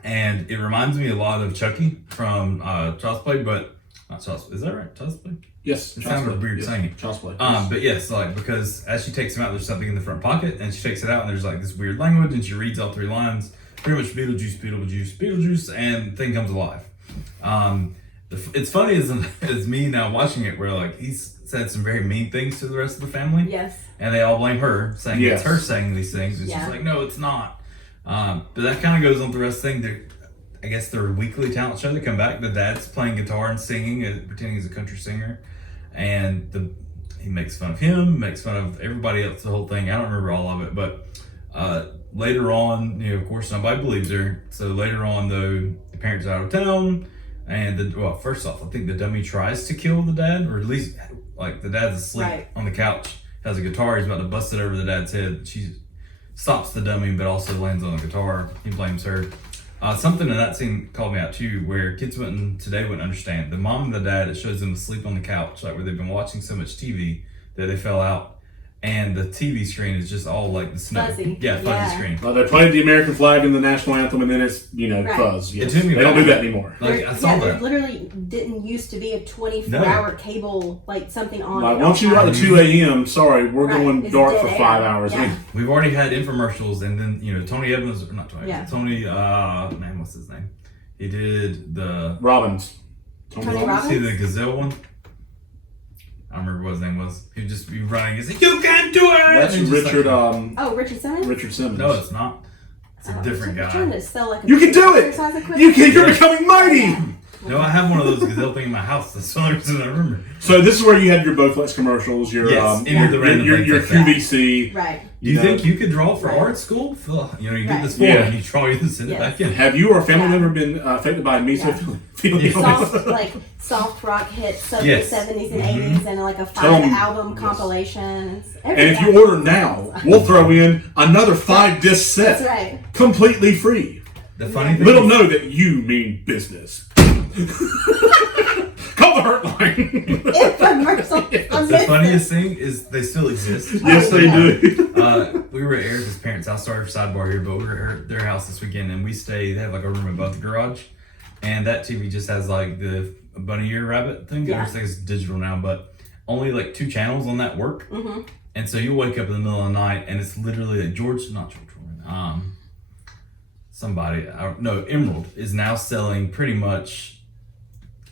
and it reminds me a lot of Chucky from Child's Play, but not Child's Play. Is that right? Child's Play? Yes. It sounded weird saying it. Child's Play. But yes, like because as she takes him out, there's something in the front pocket, and she takes it out, and there's like this weird language, and she reads all 3 lines, pretty much Beetlejuice, Beetlejuice, Beetlejuice, and thing comes alive. It's funny as me now watching it, where like he's said some very mean things to the rest of the family. Yes. And they all blame her, saying Yes. it's her saying these things, and Yeah. she's like, "No, it's not." But that kind of goes on with the rest of the thing. I guess their weekly talent show. They come back. The dad's playing guitar and singing, and pretending he's a country singer, and he makes fun of him, makes fun of everybody else, the whole thing. I don't remember all of it, but later on, of course, nobody believes her. So later on, though, the parents are out of town, and first off, I think the dummy tries to kill the dad, or at least like the dad's asleep on the couch, has a guitar, he's about to bust it over the dad's head. She stops the dummy, but also lands on the guitar. He blames her. Something in that scene called me out too, where kids today wouldn't understand. The mom and the dad, it shows them asleep on the couch, like where they've been watching so much TV that they fell out. And the TV screen is just all like the snow. Fuzzy. Fuzzy screen. They played the American flag and the national anthem, and then it's, fuzz. Yes. They don't do that anymore. Like, I saw that. It literally didn't used to be a 24-hour cable, like something on. Like, once you got to 2 a.m., sorry, we're going It's dark for dead 5 air. hours. Yeah. We've already had infomercials, and then, Tony Evans, or not Tony, Yeah. Tony, man, what's his name? He did the... Robbins. Tony Robbins? See the Gazelle one? I don't remember what his name was. He'd just be running and say, "You can't do it!" That's Richard, Richard Simmons? Richard Simmons. No, it's not. It's a different I'm guy. trying to sell like a You can do it! exercise equipment. You're becoming mighty! No, I have one of those Gazelle thing in my house. That's the only reason I remember. So this is where you had your Bowflex commercials, your your QVC. Right. Do you think you could draw for art school? You get this form and you draw, you send it back in. Have you or a family member been affected by mesothelioma? Soft rock hits of the 70s and 80s and like a 5 album compilations. And if you order now, we'll throw in another 5 disc set. That's right. Completely free. The funny thing Little know that you mean business. Call the hurt line. The funniest thing is they still exist. Yes, they do. We were at Erica's parents' house. Sorry for sidebar here, but we were at their house this weekend, and they have like a room above the garage, and that TV just has like the bunny ear rabbit thing. I think it's digital now, but only like 2 channels on that work. Mm-hmm. And so you wake up in the middle of the night, and it's literally like Emerald is now selling pretty much.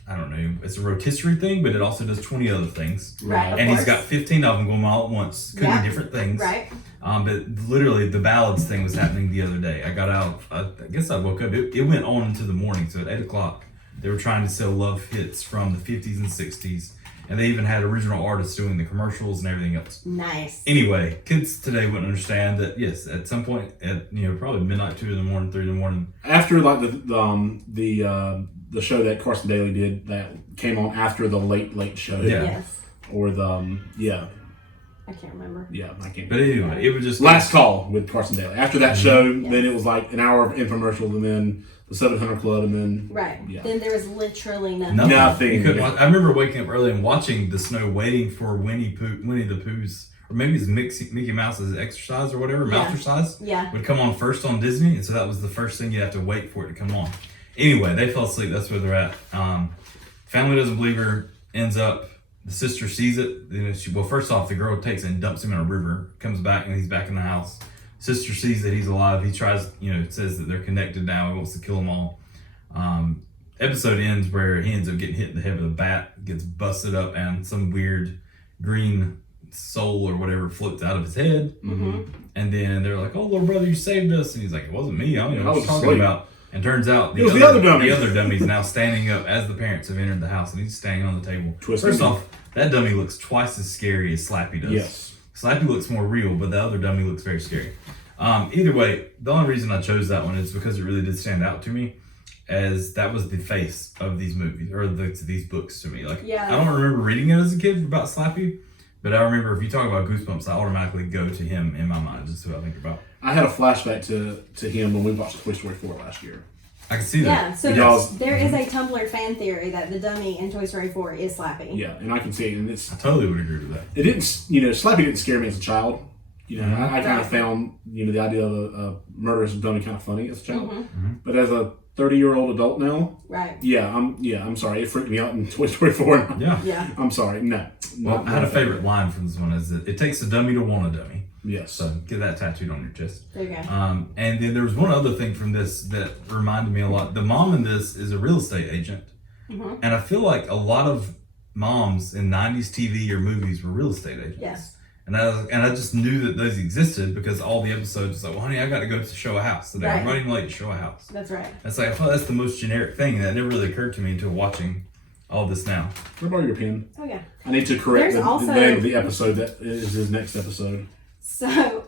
I don't know, it's a rotisserie thing, but it also does 20 other things. Right. And he's got 15 of them going all at once, could be different things. Right. But literally, the ballads thing was happening the other day. I got out, I guess I woke up, it went on into the morning, so at 8 o'clock, they were trying to sell love hits from the 50s and 60s. And they even had original artists doing the commercials and everything else. Nice. Anyway, kids today wouldn't understand that, yes, at some point, at probably midnight, 2 in the morning, 3 in the morning. After like the show that Carson Daly did that came on after the late show. Yeah. Yes. Or I can't remember. Yeah, I can't. But anyway, it was just... Last Call with Carson Daly. After that show, then it was like an hour of infomercials, and then the 700 Club, and then... Right. Yeah. Then there was literally nothing. Nothing. I remember waking up early and watching the snow, waiting for Winnie the Pooh's, or maybe it's Mickey Mouse's exercise or whatever, Mousercise, would come on first on Disney, and so that was the first thing you have to wait for it to come on. Anyway, they fell asleep. That's where they're at. Family doesn't believe her. Ends up, the sister sees it. First off, the girl takes it and dumps him in a river. Comes back and he's back in the house. Sister sees that he's alive. He tries, says that they're connected now. He wants to kill them all. Episode ends where he ends up getting hit in the head with a bat, gets busted up, and some weird green soul or whatever floats out of his head. Mm-hmm. And then they're like, "Oh, little brother, you saved us." And he's like, "It wasn't me. I don't know what you're talking about." And turns out the other dummy's now standing up as the parents have entered the house, and he's standing on the table. First off, that dummy looks twice as scary as Slappy does. Yes. Slappy looks more real, but the other dummy looks very scary. Either way, the only reason I chose that one is because it really did stand out to me, as that was the face of these movies, or these books to me. I don't remember reading it as a kid about Slappy, but I remember if you talk about Goosebumps, I automatically go to him in my mind, just who I think about. I had a flashback to him when we watched Toy Story 4 last year. I can see that. Yeah, so there is a Tumblr fan theory that the dummy in Toy Story 4 is Slappy. Yeah, and I can see it, and I totally would agree with that. It didn't, Slappy didn't scare me as a child. I kind of found, the idea of a murderous dummy kind of funny as a child. Mm-hmm. But as a 30-year-old adult now, right? I'm sorry, it freaked me out in Toy Story 4. Yeah. I'm sorry, no. Well, I had a favorite line from this one: "Is that it takes a dummy to want a dummy." Yes. So get that tattooed on your chest. There you go. And then there was one other thing from this that reminded me a lot. The mom in this is a real estate agent, and I feel like a lot of moms in 90s TV or movies were real estate agents. Yes. And I just knew that those existed because all the episodes was like, "Well, honey, I got to go to show a house today. I'm running late to show a house." That's right. It's like I thought that's the most generic thing, and that never really occurred to me until watching all this now. Can I borrow your pen? Oh yeah. I need to correct There's the also- name of the episode that is his next episode. So,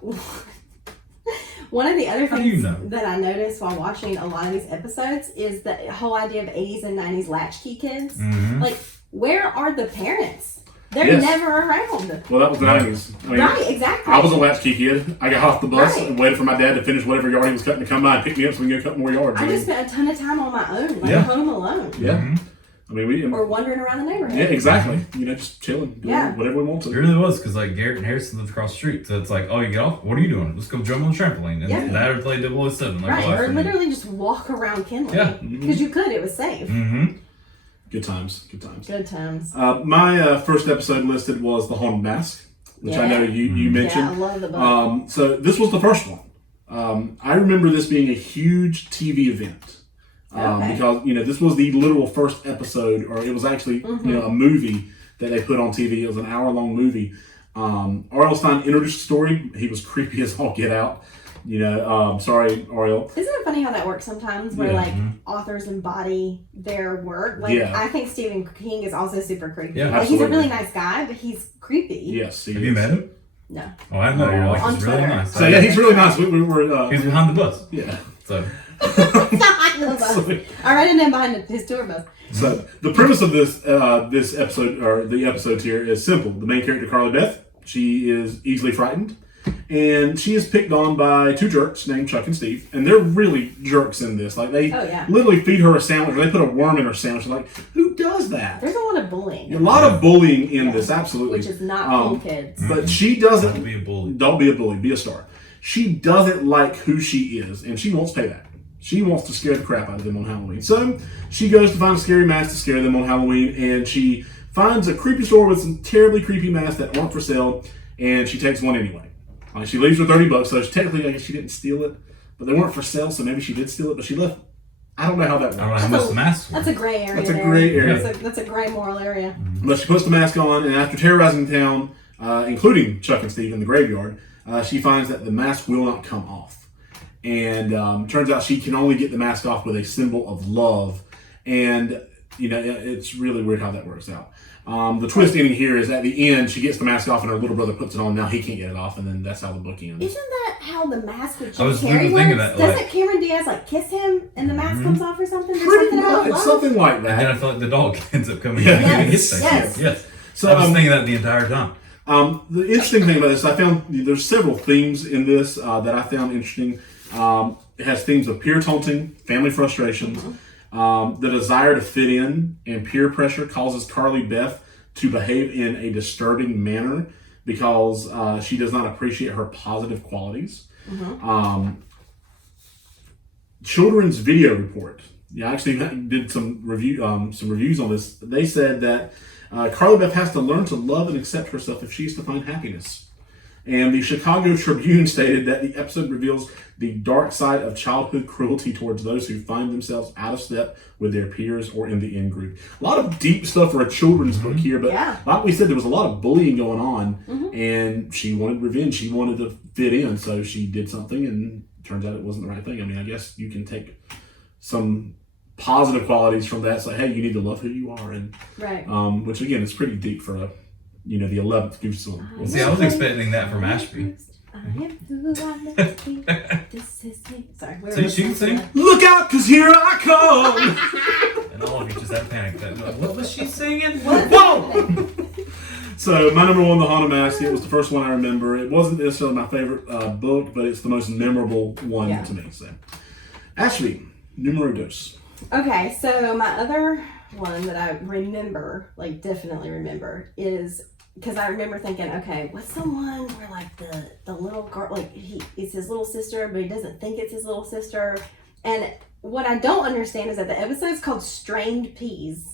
one of the other How do things you know? that I noticed while watching a lot of these episodes is the whole idea of 80s and 90s latchkey kids. Mm-hmm. Like, where are the parents? They're Yes. never around. Well, that was the 90s. I mean, Right, exactly. I was a latchkey kid. I got off the bus Right. and waited for my dad to finish whatever yard he was cutting to come by and pick me up so we can go cut more yards. I just spent a ton of time on my own, like Yeah. home alone. Yeah. Mm-hmm. I mean, we. Or wandering around the neighborhood. Yeah, exactly. You know, just chilling, doing Yeah. whatever we want It to. really was, because like Garrett and Harrison lived across the street, so it's like, oh, you get off? What are you doing? Let's go jump on the trampoline. And Yeah. that would play 007. Like, Right, all or afternoon. literally just walk around Kinley. Yeah. Because you could, it was safe. Mm-hmm. Good times. Good times. Good times. My first episode listed was The Haunted Mask, which I know you mentioned. Yeah, I love the book. So this was the first one. I remember this being a huge TV event. Okay. Because, you know, this was the literal first episode, or it was actually, you know, a movie that they put on TV. It was an hour-long movie. R.L. Stein introduced the story. He was creepy as all get out. You know, sorry, R.L. Isn't it funny how that works sometimes, where Yeah. like authors embody their work? Like Yeah. I think Stephen King is also super creepy. Yeah, like he's a absolutely. really nice guy, but he's creepy. Yes. he Have you is. met him? No. Oh, I know. You're like, On he's really Twitter. nice. So, yeah, he's really nice. We were, He's behind the bus. yeah. So, I read him behind his tour bus. So the premise of this episode, or the episodes here, is simple. The main character, Carly Beth, she is easily frightened, and she is picked on by two jerks named Chuck and Steve, and they're really jerks in this. Like they Oh, yeah. literally feed her a sandwich, or they put a worm in her sandwich. Like, who does that? There's a lot of bullying, A lot of bullying in Yeah. this, absolutely. which is not cool, kids. But she doesn't. don't be a bully. Don't be a bully. Be a star. She doesn't like who she is, and she wants payback. She wants to scare the crap out of them on Halloween. So she goes to find a scary mask to scare them on Halloween, and she finds a creepy store with some terribly creepy masks that aren't for sale, and she takes one anyway. She leaves for $30, so technically I guess she didn't steal it, but they weren't for sale, so maybe she did steal it, but she left. I don't know how that I don't know works. how much the mask That's a gray area. That's a there. gray area. That's a gray moral area. But she puts the mask on, and after terrorizing the town, including Chuck and Steve in the graveyard, she finds that the mask will not come off. And turns out she can only get the mask off with a symbol of love. And, you know, it's really weird how that works out. The twist ending here is at the end, she gets the mask off and her little brother puts it on. Now he can't get it off, and then that's how the book ends. Isn't that how the mask with I Jim was Carrey literally works? thinking that, Doesn't like- Cameron Diaz like kiss him and the mask comes off or something? There's Pretty something about much, love. something like And then I that. feel like the dog ends up coming Yeah. in and Yes, gets yes. things. Yes. So, I was thinking that the entire time. The interesting thing about this, I found there's several themes in this that I found interesting. It has themes of peer taunting, family frustrations, the desire to fit in, and peer pressure causes Carly Beth to behave in a disturbing manner because she does not appreciate her positive qualities. Children's Video Report. Yeah, I actually did some reviews on this. They said that Carly Beth has to learn to love and accept herself if she's to find happiness. And the Chicago Tribune stated that the episode reveals the dark side of childhood cruelty towards those who find themselves out of step with their peers or in the in-group. A lot of deep stuff for a children's book here, but Yeah. like we said, there was a lot of bullying going on, and she wanted revenge. She wanted to fit in, so she did something, and turns out it wasn't the right thing. I mean, I guess you can take some positive qualities from that. It's like, hey, you need to love who you are, and Right. which again is pretty deep for a, the 11th Goosebumps. See, I was expecting that from Ashby. I am who I must be. This is me. Sorry. we were So she listening can to sing? that. Look out, 'cause here I come! And all of you just had panic. What was she singing? Whoa! So my number one, The Haunted Mask. It was the first one I remember. It wasn't necessarily my favorite book, but it's the most memorable one Yeah. to me. So, Ashby, numero dos. Okay, so my other one that I remember, like definitely remember, is because I remember thinking, okay, what's the one where like the little girl, like it's his little sister, but he doesn't think it's his little sister. And what I don't understand is that the episode's called Strained Peas,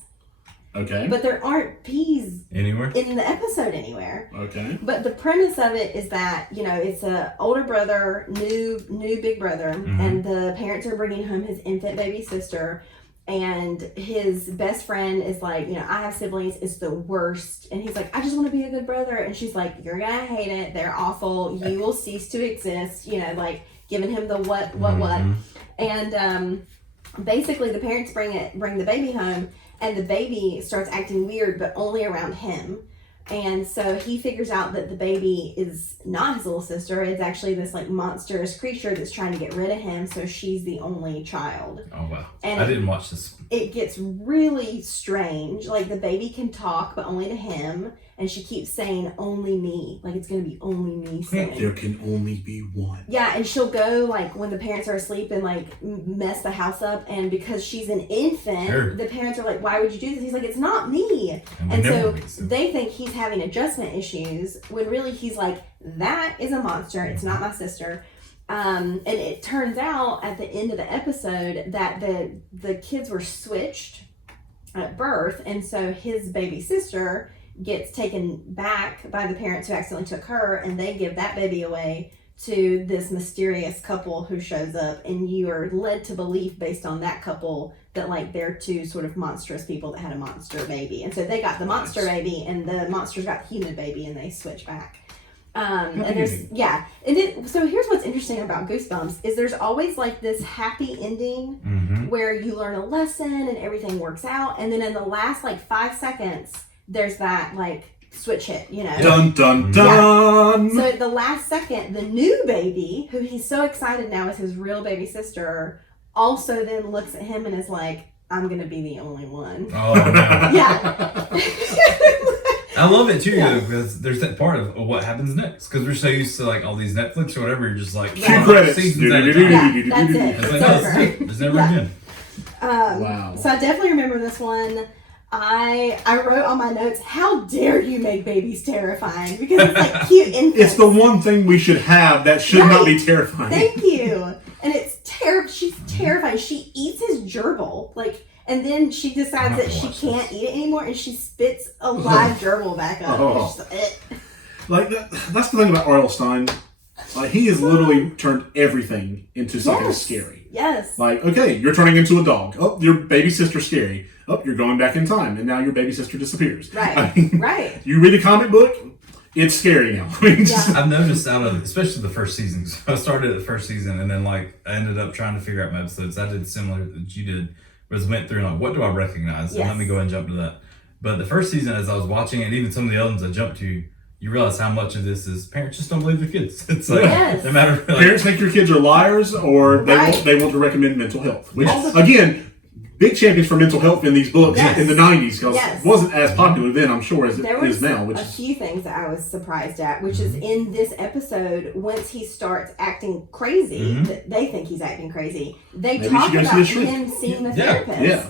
Okay. but there aren't peas Anywhere? in the episode anywhere. Okay. But the premise of it is that, it's a older brother, new big brother, and the parents are bringing home his infant baby sister, and his best friend is like, I have siblings, it's the worst, and he's like, I just want to be a good brother, and she's like, you're gonna hate it, they're awful, you will cease to exist, like giving him the what, and basically the parents bring the baby home. and the baby starts acting weird, but only around him. And so he figures out that the baby is not his little sister. It's actually this like monstrous creature that's trying to get rid of him. So she's the only child. Oh wow! And I didn't watch this. It gets really strange. Like the baby can talk, but only to him. And she keeps saying, "Only me." Like it's gonna be only me soon. There can only be one. Yeah, and she'll go like when the parents are asleep and like mess the house up. And because she's an infant, Sure. the parents are like, "Why would you do this?" He's like, "It's not me." And so they think he's having adjustment issues when really he's like, "That is a monster. It's not my sister." And it turns out at the end of the episode that the kids were switched at birth, and so his baby sister gets taken back by the parents who accidentally took her, and they give that baby away to this mysterious couple who shows up, and you are led to believe based on that couple that like they're two sort of monstrous people that had a monster baby, and so they got the monster baby and the monsters got the human baby, and they switch back. And there's so here's what's interesting about Goosebumps is there's always like this happy ending where you learn a lesson and everything works out, and then in the last like 5 seconds there's that like switch hit, you know. Dun dun dun. Yeah. So at the last second, the new baby, who he's so excited now is his real baby sister, also then looks at him and is like, "I'm gonna be the only one." Oh no. Yeah. I love it too though, because there's that part of what happens next. Because we're so used to like all these Netflix or whatever, you're just like Cue credits. seasons at a time. Yeah, that's it. It's like, It's no, over. it's never again. Wow. So I definitely remember this one. I wrote on my notes, "How dare you make babies terrifying?" Because it's like cute infants. It's the one thing we should have that should not be terrifying. Thank you. And it's she's terrifying. She eats his gerbil, like, and then she decides that she can't eat it anymore, and she spits a live gerbil back up. Oh. She's like, "Eh." Like that's the thing about R.L. Stein. Like he has literally turned everything into something Yes. scary. Yes. Like, okay, you're turning into a dog. Oh, your baby sister's scary. Oh, you're going back in time, and now your baby sister disappears. Right. I mean, Right. You read a comic book, it's scary now. I mean, just- I've noticed out of, especially the first season. So I started the first season, and then like I ended up trying to figure out my episodes. I did similar that you did, was went through and like, what do I recognize? Yes. And let me go ahead and jump to that. But the first season, as I was watching, and even some of the other ones I jumped to, you realize how much of this is parents just don't believe their kids. It's like Yes. no matter like, parents think your kids are liars, or Right. they want to recommend mental health. Which Yes. again, big champions for mental health in these books Yes. in the 90s, because Yes. it wasn't as popular then, I'm sure, as it There is was now. Which a is few things that I was surprised at, which is in this episode, once he starts acting crazy, they think he's acting crazy. They Maybe talk she goes to about the shrink. him seeing the Yeah. therapist. Yeah.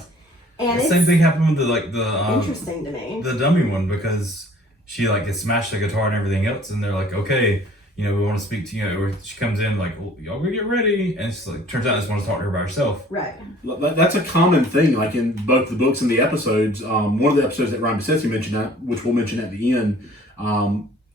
And the it's same thing happened with the interesting to me. the dummy one, because she like gets smashed the guitar and everything else, and they're like, okay, you know, we want to speak to you. Or she comes in like, well, y'all gonna get ready, and it's like turns out I just want to talk to her by herself. Right. That's a common thing, like in both the books and the episodes. One of the episodes that Ryan Bissessi mentioned, which we'll mention at the end,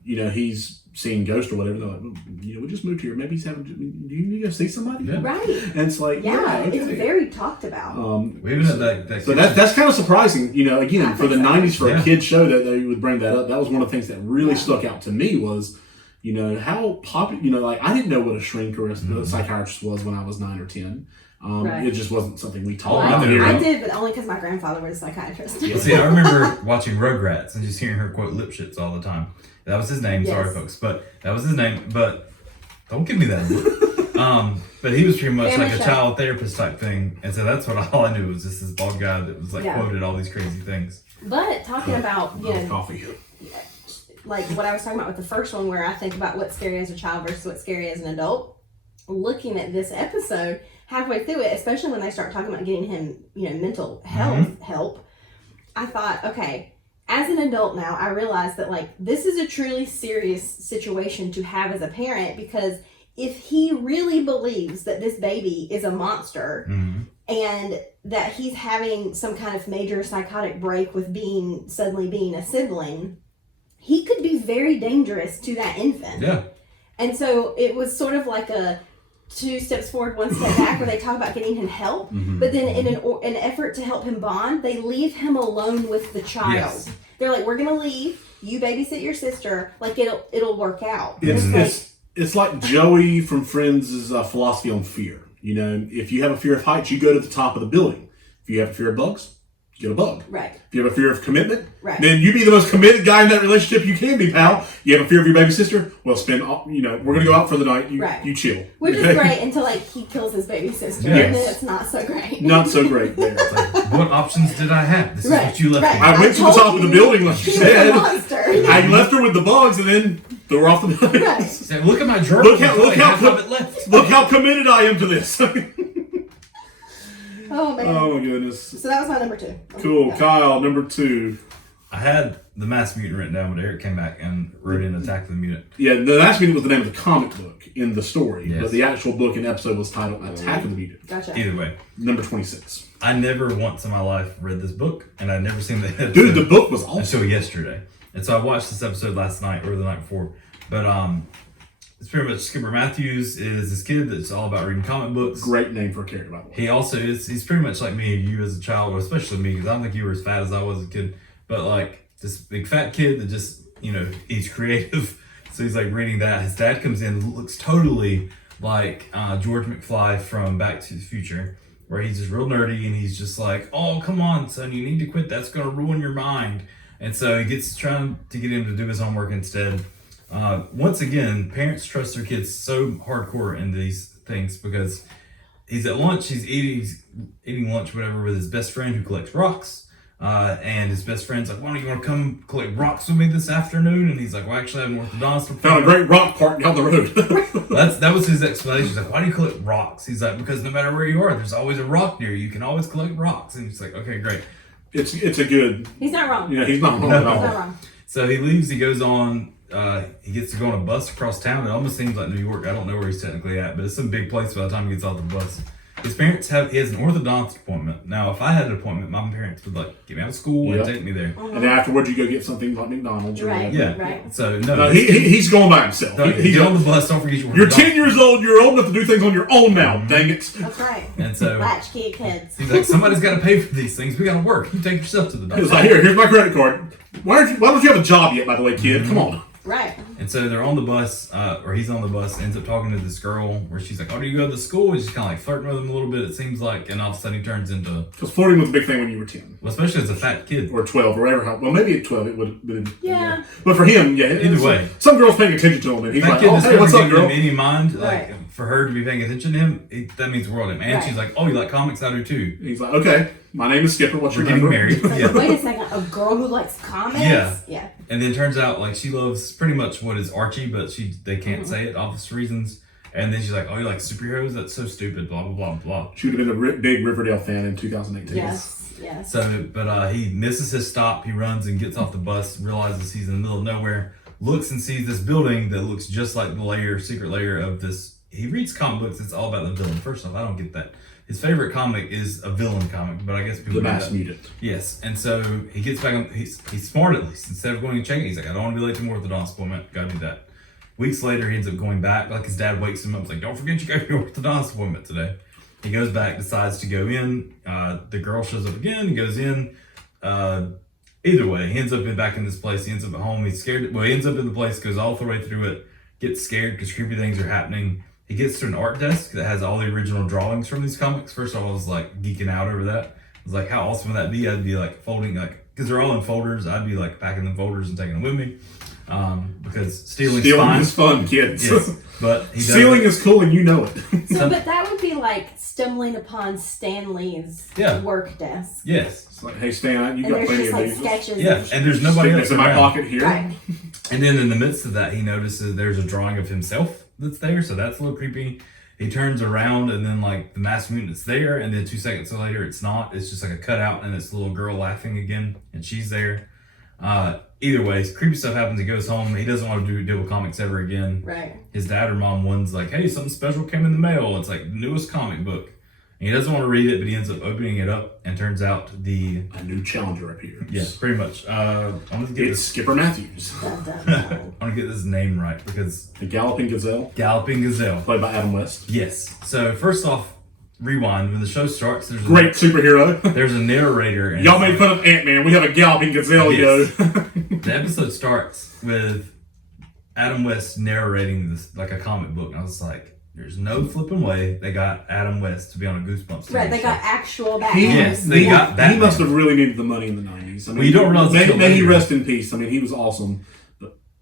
you know, he's seeing ghosts or whatever. They're like, you know, we just moved here. Maybe he's having. Do you need to go see somebody? Yeah. Right. And it's like, Yeah, okay. it's very talked about. We even had that So that's kind of surprising, you know. Again, I for the think so. '90s, for Yeah. a kid show that they would bring that up. That was one of the things that really stuck out to me was, you know, how popular. You know, like I didn't know what a shrink or a psychiatrist was when I was 9 or 10. Right. It just wasn't something we Oh, talked I about. knew. I did, but only because my grandfather was a psychiatrist. Well, see, I remember watching Rugrats and just hearing her quote lip shits all the time. That was his name. Yes. Sorry, folks, but that was his name. But don't give me that. But he was pretty much Family like a show. child therapist type thing, and so that's what all I knew was just this bald guy that was like Yeah. quoted all these crazy things. But talking about, you know, Coffee. like what I was talking about with the first one, where I think about what's scary as a child versus what's scary as an adult. Looking at this episode, halfway through it, especially when they start talking about getting him, you know, mental health help, I thought, okay, as an adult now, I realize that like this is a truly serious situation to have as a parent, because if he really believes that this baby is a monster and that he's having some kind of major psychotic break with suddenly being a sibling, he could be very dangerous to that infant. Yeah. And so it was sort of like a 2 steps forward, 1 step back, where they talk about getting him help, but then in an effort to help him bond, they leave him alone with the child. Yes. They're like, we're gonna leave, you babysit your sister, like it'll work out. It's like Joey from Friends' philosophy on fear. You know, if you have a fear of heights, you go to the top of the building. If you have a fear of bugs, you get a bug. Right. If you have a fear of commitment, Right. then you be the most committed guy in that relationship you can be, pal. You have a fear of your baby sister, well, we're going to go out for the night. You chill. Which is great until, like, he kills his baby sister. Yes. And then it's not so great. Not so great there. It's like, what options did I have? This is what you left me. I went to the top of the building, like you She was a said. monster. I left her with the bugs and then threw her off the building. Right. Say, look at my journal. Look how committed I am to this. Oh, man. Oh, my goodness. So that was my number 2. Cool. Yeah. Kyle, number 2. I had The Masked Mutant written down, but Eric came back and wrote in Attack of the Mutant. Yeah, the Last Mutant was the name of the comic book in the story, Yes. but the actual book and episode was titled Attack of the Mutant. Gotcha. Either way, Number 26. I never once in my life read this book, and I'd never seen the episode Dude, the book was awesome. until yesterday. And so I watched this episode last night or the night before. But it's pretty much Skipper Matthews is this kid that's all about reading comic books. Great name for a character, by the way. He also is, he's pretty much like me and you as a child, or especially me, because I don't think you were as fat as I was as a kid. But like this big fat kid that just, he's creative. So he's like reading that. His dad comes in, looks totally like George McFly from Back to the Future, where he's just real nerdy and he's just like, oh, come on, son, you need to quit. That's going to ruin your mind. And so he gets trying to get him to do his homework instead. Once again, parents trust their kids so hardcore in these things because he's at lunch, he's eating lunch, whatever, with his best friend who collects rocks. And his best friend's like, why don't you want to come collect rocks with me this afternoon? And he's like, well, actually, I have an orthodontist. Found a great rock park down the road. That was his explanation. He's like, why do you collect rocks? He's like, because no matter where you are, there's always a rock near you. You can always collect rocks. And he's like, okay, great. It's a good... He's not wrong. Yeah, he's not wrong No. at all. He's not wrong. So he leaves, he goes on, he gets to go on a bus across town. It almost seems like New York. I don't know where he's technically at, but it's some big place by the time he gets off the bus. His parents he has an orthodontist appointment. Now, if I had an appointment, my parents would like get me out of school and take me there. And then afterwards, you go get something like McDonald's or Right. whatever. Yeah. Right. So, No, he's going by himself. He's on the bus, don't forget your You're orthodontist. 10 years old, you're old enough to do things on your own now, dang it. That's right. And so Latchkey kids. he's like, somebody's got to pay for these things. We got to work. You take yourself to the He doctor. was like, here's my credit card. Why don't you have a job yet, by the way, kid? Come on. Right. And so they're on the bus, or he's on the bus, ends up talking to this girl where she's like, oh, do you go to school? And she's kind of like flirting with him a little bit, it seems like, and all of a sudden he turns into, Because flirting was a big thing when you were 10. well, especially as a fat kid. Or 12, or whatever. Well, maybe at 12 it would have been. Yeah. But for him, yeah. Either way. Some girl's paying attention to him, and he's That like, kid oh, is hey, never what's up, giving girl? him any mind, Right. like, for her to be paying attention to him, that means the world to him. And Right. she's like, oh, you like comics? I do too. He's like, okay, my name is Skipper. What's We're your getting number? married. Like, Yeah. wait a second. A girl who likes comics? Yeah. Yeah. And then it turns out, like, she loves pretty much what is Archie, but they can't say it, obvious reasons. And then she's like, oh, you like superheroes? That's so stupid, blah, blah, blah, blah. She would have been a big Riverdale fan in 2018. Yes. Yes. So, but he misses his stop. He runs and gets off the bus, realizes he's in the middle of nowhere, looks and sees this building that looks just like the secret layer of this. He reads comic books. It's all about the villain. First off, I don't get that. His favorite comic is a villain comic, but I guess people The do Masked that. Mutant. Yes, and so he gets back on. He's smart at least. Instead of going and checking, he's like, I don't want to be late to my orthodontist appointment. Gotta do that. Weeks later, he ends up going back. Like his dad wakes him up. He's like, don't forget you got your orthodontist appointment today. He goes back, decides to go in. The girl shows up again. He goes in. Either way, he ends up back in this place. He ends up at home. He's scared. Well, he ends up in the place, goes all the way through it, gets scared because creepy things are happening. He gets to an art desk that has all the original drawings from these comics. First of all, I was like geeking out over that. I was like, how awesome would that be? I'd be like folding, like, because they're all in folders. I'd be like packing the folders and taking them with me. Because stealing is fun, kids. Yes, but he Stealing is cool and you know it. So, but that would be like stumbling upon Stan Lee's work desk. Yes. It's like, hey, Stan, you And got there's plenty just of like these. sketches. Yeah, and there's nobody Stick else this in my around. pocket here. Right. And then in the midst of that, he notices there's a drawing of himself that's there, so that's a little creepy. He turns around and then like the Masked Mutant's there, and then 2 seconds later it's not. It's just like a cutout and it's a little girl laughing again, and she's there. Either way, creepy stuff happens. He goes home. He doesn't want to deal with comics ever again. Right. His dad or mom one's like, hey, something special came in the mail. It's like the newest comic book. And he doesn't want to read it, but he ends up opening it up and turns out A new challenger appears. yes, pretty much. I'm gonna get It's Skipper Matthews. Dun, dun, dun. I'm gonna get this name right because The Galloping Gazelle, Galloping Gazelle. played by Adam West. Yes. So first off, rewind. When the show starts, Great superhero. there's a narrator. And Y'all made fun of Ant-Man. We have a Galloping Gazelle, Yes. yo. The episode starts with Adam West narrating this like a comic book, and I was like, There's no flipping way they got Adam West to be on a Goosebumps. Right, they show. got actual Batman. Yes, they got Batman. He must have really needed the money in the 90s. I mean, Well, you don't realize may he rest in peace. I mean, he was awesome.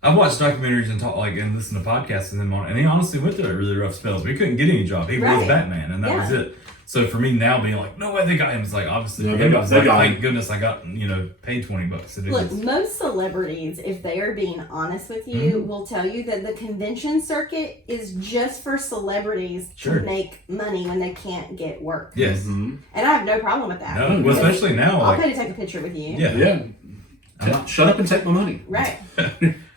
I've watched documentaries and and listen to podcasts with him on, and he honestly went through really rough spells. We couldn't get any job. He was Batman, and that was it. So for me now being like, no way they got him, it's like obviously for him, thank goodness I got paid $20 to do Look, this. most celebrities, if they are being honest with you, will tell you that the convention circuit is just for celebrities to make money when they can't get work. Yes, and I have no problem with that. No, well, especially now. I'll pay to take a picture with you. Yeah. Shut up and take my money. Right.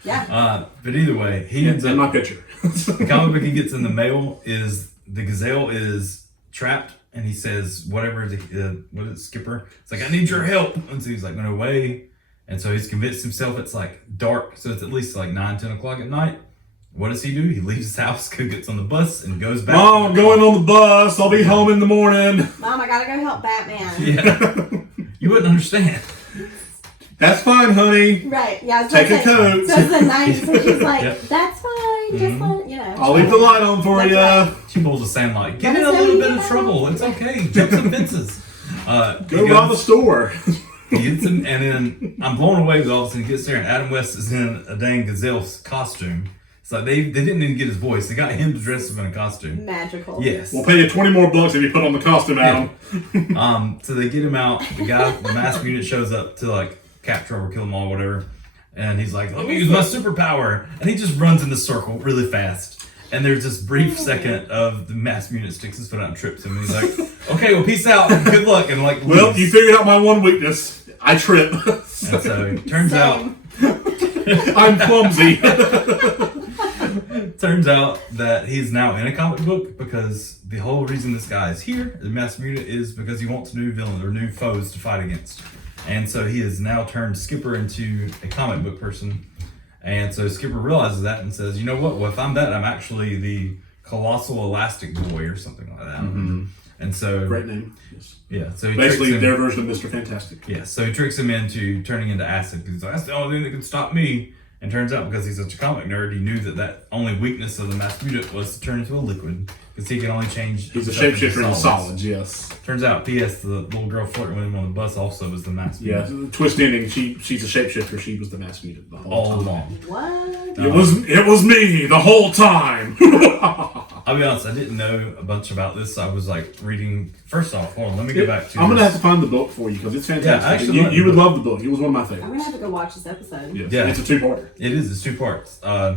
Yeah. But either way, he ends up my picture. The comic book he gets in the mail is the Gazelle is trapped, and he says whatever what is it, Skipper? It's like, I need your help, and so he's like, no way. And so he's convinced himself it's like dark, so it's at least like 9-10 o'clock at night. What does he do? He leaves his house, gets on the bus, and goes back. Mom, I'm going on the bus. I'll be home in the morning. Mom, I gotta go help Batman. Yeah. You wouldn't understand. That's fine, honey. Right, yeah. Take a coat. So it's the 90s, so she's like, that's fine, just let, I'll leave the light on for you. Right. She pulls a sand like, get in a little bit of trouble. It's okay. Jump some fences. Go rob the store. He gets him, and then I'm blown away with all of a sudden he gets there, and Adam West is in a dang Gazelle's costume. It's like they didn't even get his voice. They got him to dress up in a costume. Magical. Yes. We'll pay you $20 more if you put on the costume, Adam. So they get him out. The masked unit shows up to like capture him or kill him all, whatever. And he's like, let me use my superpower. And he just runs in the circle really fast. And there's this brief second of the masked unit sticks his foot out and trips him. And he's like, okay, well, peace out. Good luck. And like, well, you figured out my one weakness. I trip. And so it turns out I'm clumsy. Turns out that he's now in a comic book because the whole reason this guy is here, the masked unit, is because he wants new villains or new foes to fight against. And so he has now turned Skipper into a comic book person. And so Skipper realizes that and says, you know what? Well, if I'm that, I'm actually the Colossal Elastic Boy or something like that. Mm-hmm. And so... Great name. Yes. Yeah. So he basically their version of Mr. Fantastic. Yeah. So he tricks him into turning into acid because he's like, that's the only thing that can stop me. And turns out because he's such a comic nerd, he knew that only weakness of the masked unit was to turn into a liquid because he can only change. He's a shapeshifter in solids. Yes. Turns out, P.S. the little girl flirting with him on the bus also was the masked unit. Yeah. Twist ending. She's a shapeshifter. She was the masked unit the whole time. Along. What? It was me the whole time. I'll be honest, I didn't know a bunch about this. I was like reading. First off, hold on, let me go back to. I'm gonna have to find the book for you because it's fantastic. Yeah, actually, you would love the book. It was one of my I'm favorites. gonna have to go watch this episode. Yes. Yeah, It's a two-parter. It is. It's 2 parts. I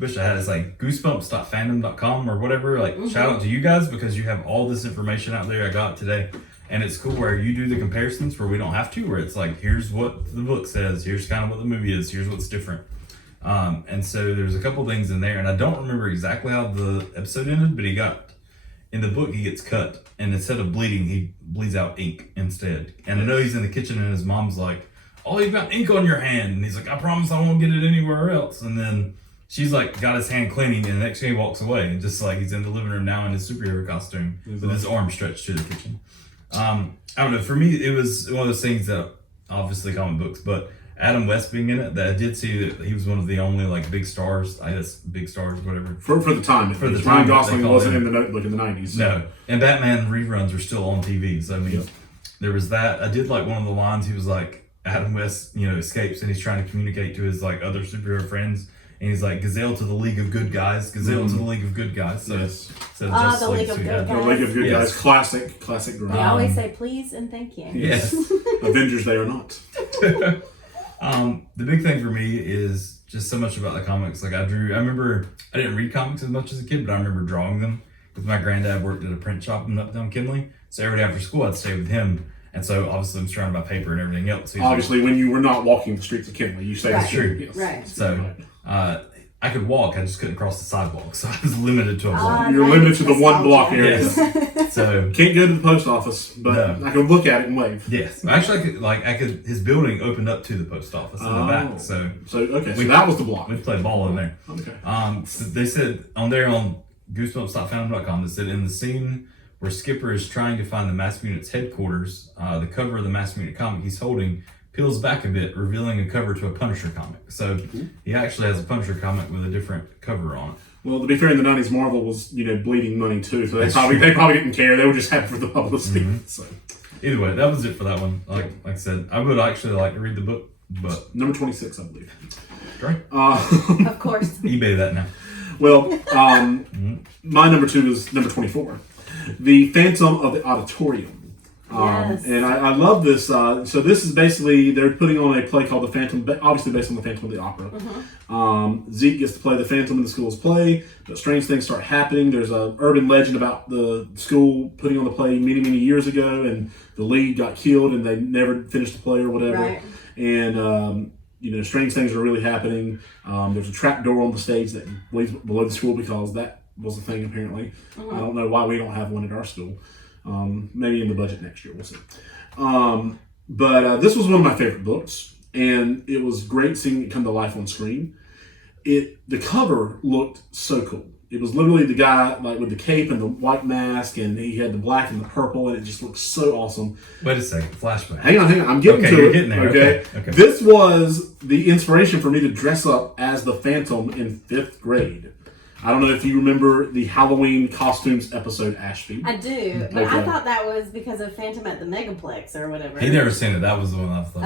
wish I had. It's like goosebumps.fandom.com or whatever. Like shout out to you guys because you have all this information out there. I got today, and it's cool where you do the comparisons where we don't have to. Where it's like, here's what the book says. Here's kind of what the movie is. Here's what's different. And so there's a couple things in there, and I don't remember exactly how the episode ended, but in the book he gets cut, and instead of bleeding, he bleeds out ink instead. And I know he's in the kitchen, and his mom's like, "Oh, you've got ink on your hand," and he's like, "I promise I won't get it anywhere else." And then she's like, got his hand cleaning, and the next thing he walks away, and just like he's in the living room now in his superhero costume with his arm stretched to the kitchen. I don't know. For me, it was one of those things that obviously comic books, but Adam West being in it, that I did see that he was one of the only like big stars. I guess big stars, whatever. For the time. For the time, Ryan Gosling wasn't in the Notebook in the 90s. So. No, and Batman reruns are still on TV. So I mean, there was that. I did like one of the lines. He was like, Adam West, escapes and he's trying to communicate to his like other superhero friends. And he's like, Gazelle to the League of Good Guys. Gazelle to the League of Good Guys. So, the League of Good Guys. The League of Good Guys. Classic grind. They always say please and thank you. Yes. Avengers, they are not. The big thing for me is just so much about the comics. Like I remember, I didn't read comics as much as a kid, but I remember drawing them. Because my granddad worked at a print shop in Uptown Kinley. So every day after school, I'd stay with him. And so obviously I'm surrounded by paper and everything else. So obviously, when you were not walking the streets of Kinley, you say right. that's true. Yes. Right. So I could walk, I just couldn't cross the sidewalk. So I was limited to a block. You're limited to the one block area. Yes. So can't go to the post office, but I can look at it and wave. Yes. Actually, I could. His building opened up to the post office in the back. So that was the block. We played ball in there. Okay. So they said on Goosebumps.fandom.com, they said in the scene where Skipper is trying to find the masked unit's headquarters, the cover of the masked unit comic he's holding peels back a bit, revealing a cover to a Punisher comic. So he actually has a Punisher comic with a different cover on it. Well, to be fair, in the 90s, Marvel was, bleeding money too, so they That's probably true. didn't care. They were just happy for the publicity. So, Either way, that was it for that one. Like I said, I would actually like to read the book, but number 26, I believe. great. Of course. eBay that now. Well, my number 2 is number 24, The Phantom of the Auditorium. Yes. And I love this. So this is basically, they're putting on a play called The Phantom, obviously based on The Phantom of the Opera. Zeke gets to play the Phantom in the school's play, but strange things start happening. There's an urban legend about the school putting on the play many, many years ago, and the lead got killed and they never finished the play or whatever. Right. And, strange things are really happening. There's a trap door on the stage that leads below the school because that was a thing apparently. I don't know why we don't have one at our school. Maybe in the budget next year, we'll see. But this was one of my favorite books, and it was great seeing it come to life on screen. The cover looked so cool. It was literally the guy like with the cape and the white mask, and he had the black and the purple, and it just looked so awesome. Wait a second, flashback. Hang on, I'm getting Okay, to you're it. getting there. Okay. This was the inspiration for me to dress up as the Phantom in 5th grade. I don't know if you remember the Halloween costumes episode, Ashby. I do, but Okay. I thought that was because of Phantom at the Megaplex or whatever. He never seen it. That was the one I thought.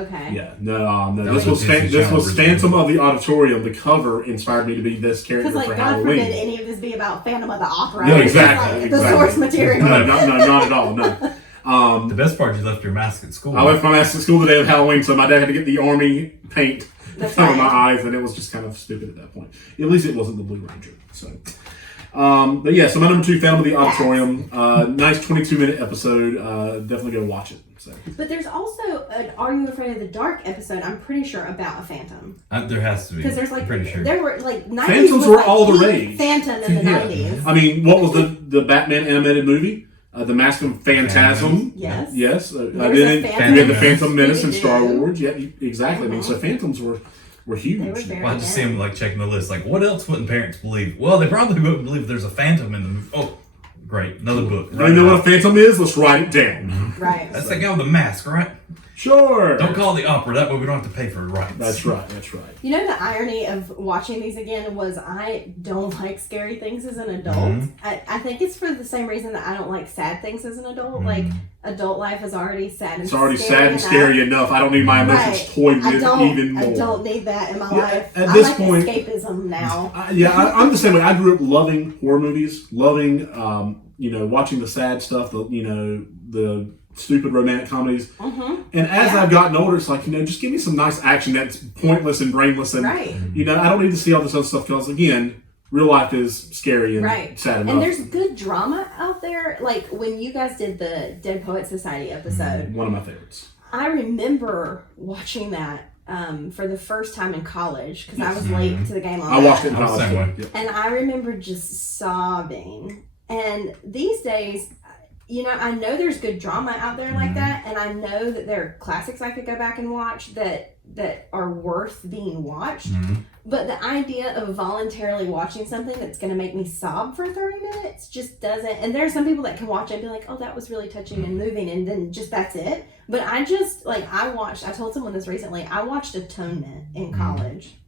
Okay. Yeah, no. That This was was a Disney Channel Phantom of the Auditorium. The cover inspired me to be this character Because, for like, God Halloween. forbid any of this be about Phantom of the Opera. No, It's exactly. like the source material. No, not at all. No. The best part, you left your mask at school. I left my mask at school the day of Halloween, so my dad had to get the army paint That's on my right. eyes, and it was just kind of stupid at that point. At least it wasn't the Blue Ranger. So, but yeah, so my number 2, Phantom of the Auditorium. Nice 22-minute episode. Definitely go watch it. So. But there's also an Are You Afraid of the Dark episode, I'm pretty sure, about a phantom. There has to be. Because there's like, I'm pretty sure. there were like 90s Phantoms was, were like, all the peak rage. Phantom in the Yeah. 90s. I mean, what was the Batman animated movie? The Mask of Phantasm. Yes. Yes. There was Then a you Phantom had the Phantom Menace in Scooby-Doo. Star Wars. Yeah, exactly. I mean, so Phantoms were huge. They were very Well, I just see him like checking the list. Like, what else wouldn't parents believe? Well, they probably wouldn't believe there's a phantom in the movie. Oh, great, another book. You know what a Phantom is? Let's write it down. Right. That's that guy with the mask, right? Sure. Don't call it the opera. That way we don't have to pay for the rights. That's right. You know, the irony of watching these again was I don't like scary things as an adult. Mhm. I think it's for the same reason that I don't like sad things as an adult. Like, adult life is already sad and It's already scary sad and enough. scary enough. I don't need my emotions Right. toyed I with don't, even more. I don't need that in my Yeah, life. at I this like point- escapism now. I'm the same way. I grew up loving horror movies, loving, watching the sad stuff, the stupid romantic comedies. And as I've gotten older, it's like, just give me some nice action that's pointless and brainless. And, Right. I don't need to see all this other stuff because, again, real life is scary and Right. sad enough. And there's good drama out there. Like when you guys did the Dead Poet Society episode, One of my favorites. I remember watching that for the first time in college because I was late to the game on I that. watched it in I'm the college. same way. Yeah. And I remember just sobbing. And these days, I know there's good drama out there like that, and I know that there are classics I could go back and watch that are worth being watched. But the idea of voluntarily watching something that's going to make me sob for 30 minutes just doesn't. And there are some people that can watch it and be like, oh, that was really touching and moving, and then just that's it. But I told someone this recently, I watched Atonement in college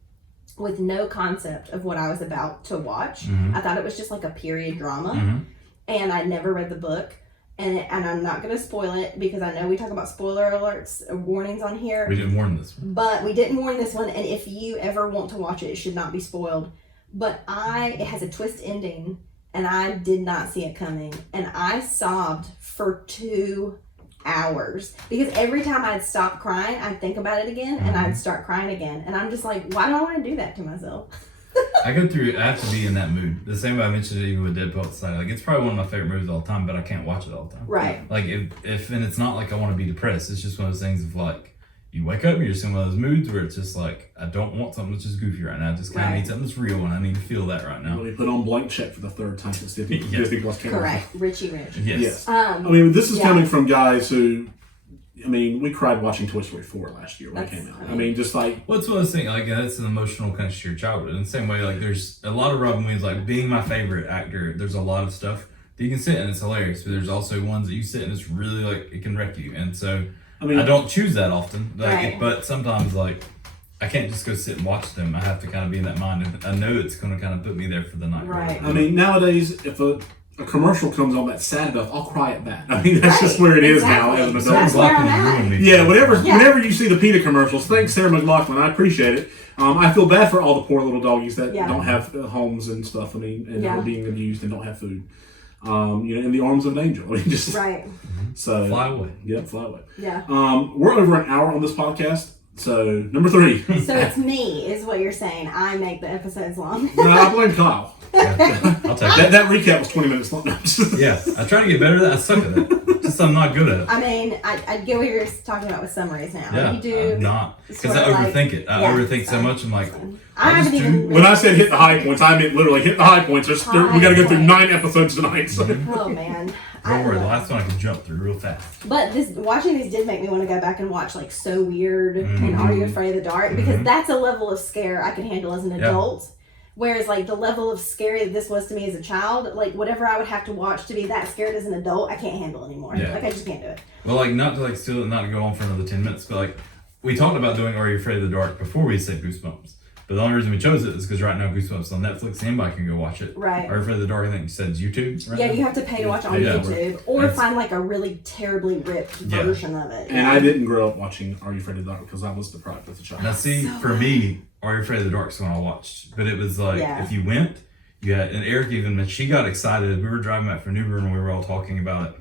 with no concept of what I was about to watch. I thought it was just like a period drama, and I'd never read the book. And I'm not going to spoil it because I know we talk about spoiler alerts, warnings on here. We didn't warn this one. But we didn't warn this one, and if you ever want to watch it, it should not be spoiled. But it has a twist ending, and I did not see it coming. And I sobbed for 2 hours because every time I'd stop crying, I'd think about it again, and I'd start crying again. And I'm just like, why do I want to do that to myself? I have to be in that mood. The same way I mentioned it even with Dead Poet Society. Like, it's probably one of my favorite movies of all time, but I can't watch it all the time. Right. Like, if and it's not like I want to be depressed. It's just one of those things of like, you wake up, you're just in one of those moods where it's just like, I don't want something that's just goofy right now. I just kind of need something that's real, and I need to feel that right now. Let me put on Blank Check for the 3rd time since Disney Plus came out. Correct. Richie Rich. Yes. This is coming from guys who, we cried watching Toy Story 4 last year when it came out. Just like... Well, it's one of those things, like, that's an emotional connection to your childhood. In the same way, like, there's a lot of Robin Williams, like, being my favorite actor, there's a lot of stuff that you can sit and it's hilarious, but there's also ones that you sit and it's really, like, it can wreck you. And so, I mean, I don't choose that often, Right. but sometimes like I can't just go sit and watch them. I have to kind of be in that mind, and I know it's going to kind of put me there for the night. Right. I mean, nowadays, if a commercial comes on that's sad enough, I'll cry at that. I mean, that's just where it is now as an adult. That's where I'm McLaughlin at. ruined me. Yeah, whenever you see the PETA commercials, thanks Sarah McLaughlin, I appreciate it. I feel bad for all the poor little doggies that don't have homes and stuff. I mean, and are being abused and don't have food. In the arms of an angel. I mean, just Right. so Fly away. Yeah, fly away. Yeah. We're over an hour on this podcast. So number 3. So it's me, is what you're saying. I make the episodes long. No, I blame Kyle. Yeah. I'll take it. That recap was 20 minutes long. Yeah, I try to get better at that. I suck at that. Just I'm not good at it. I mean, I get what you're talking about with summaries now. Yeah, You do. I'm not. Because sort I of like- overthink it. I yeah, overthink so much. I'm like, I haven't just even. When I said hit the high points, I meant literally hit the high points. We got to go through 9 episodes tonight. So. Oh man. I don't worry, don't the know. last one I can jump through real fast. But watching these did make me want to go back and watch like So Weird and Mhm. Are You Afraid of the Dark, because Mhm. that's a level of scare I can handle as an adult. Whereas like the level of scary that this was to me as a child, like whatever I would have to watch to be that scared as an adult, I can't handle anymore. Yeah. Like I just can't do it. Well, like not to go on for another 10 minutes, but like we talked about doing Are You Afraid of the Dark before we said Goosebumps. But the only reason we chose it is because right now Goosebumps is on Netflix. Anybody can go watch it. Right. Are You Afraid of the Dark? I think you said it's YouTube. Right Yeah, now? you have to pay to watch on Yeah, YouTube or that's- find like a really terribly ripped Yeah. version of it. And I didn't grow up watching Are You Afraid of the Dark because I was deprived as a child. Now, see, So for me, Are You Afraid of the Dark is one I watched. But it was like, Yeah. if you went, and Eric even, she got excited. We were driving back from New Bern and we were all talking about it.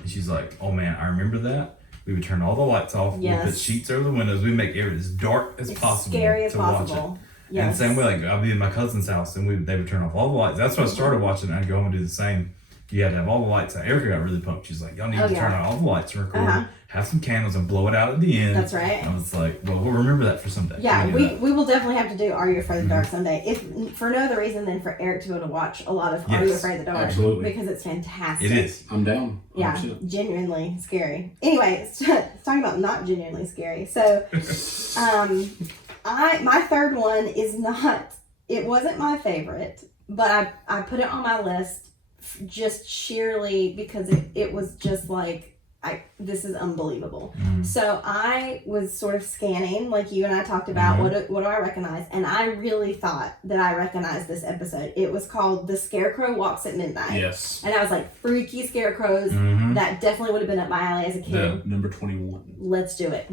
And she's like, oh man, I remember that. We would turn all the lights off. Yes. We put sheets over the windows. We make it as dark as It's possible scary as to watch possible. it. Yes. And same way, like I'd be in my cousin's house and they would turn off all the lights. That's when I started watching it. I'd go home and do the same. You had to have all the lights out. Erica got really pumped. She's like, y'all need Oh, to yeah. turn out all the lights and record. Uh-huh. Have some candles and blow it out at the end. That's right. And I was like, well, we'll remember that for someday. Yeah, We'll do we that. will definitely have to do Are You Afraid of the Mm-hmm. Dark someday. If for no other reason than for Eric to be able to watch a lot of Are You Yes, Afraid of the Dark. absolutely. Because it's fantastic. It is. I'm down. Yeah, 100%. genuinely scary. Anyway, talking about not genuinely scary. So, my third one is not. It wasn't my favorite, but I put it on my list just sheerly because it was just like this is unbelievable. So I was sort of scanning, like you and I talked about, what do I recognize? And I really thought that I recognized this episode. It was called The Scarecrow Walks at Midnight. Yes. And I was like, freaky scarecrows. Mhm. That definitely would have been up my alley as a kid. Yeah. Number 21. Let's do it.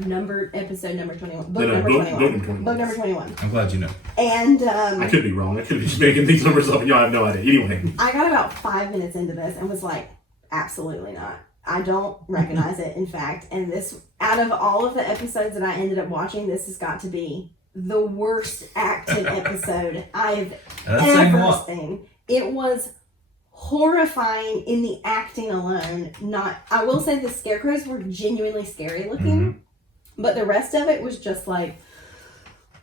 Episode number 21. No, Book book number 21. number 21. Book number 21. I'm glad you know. And I could be wrong. I could be just making these numbers up and y'all have no idea. Anyway. I got about 5 minutes into this and was like, absolutely not. I don't recognize it, in fact. And this, out of all of the episodes that I ended up watching, this has got to be the worst acted episode I've That's saying a ever lot. seen. It was horrifying in the acting alone. I will say the scarecrows were genuinely scary looking, but the rest of it was just like,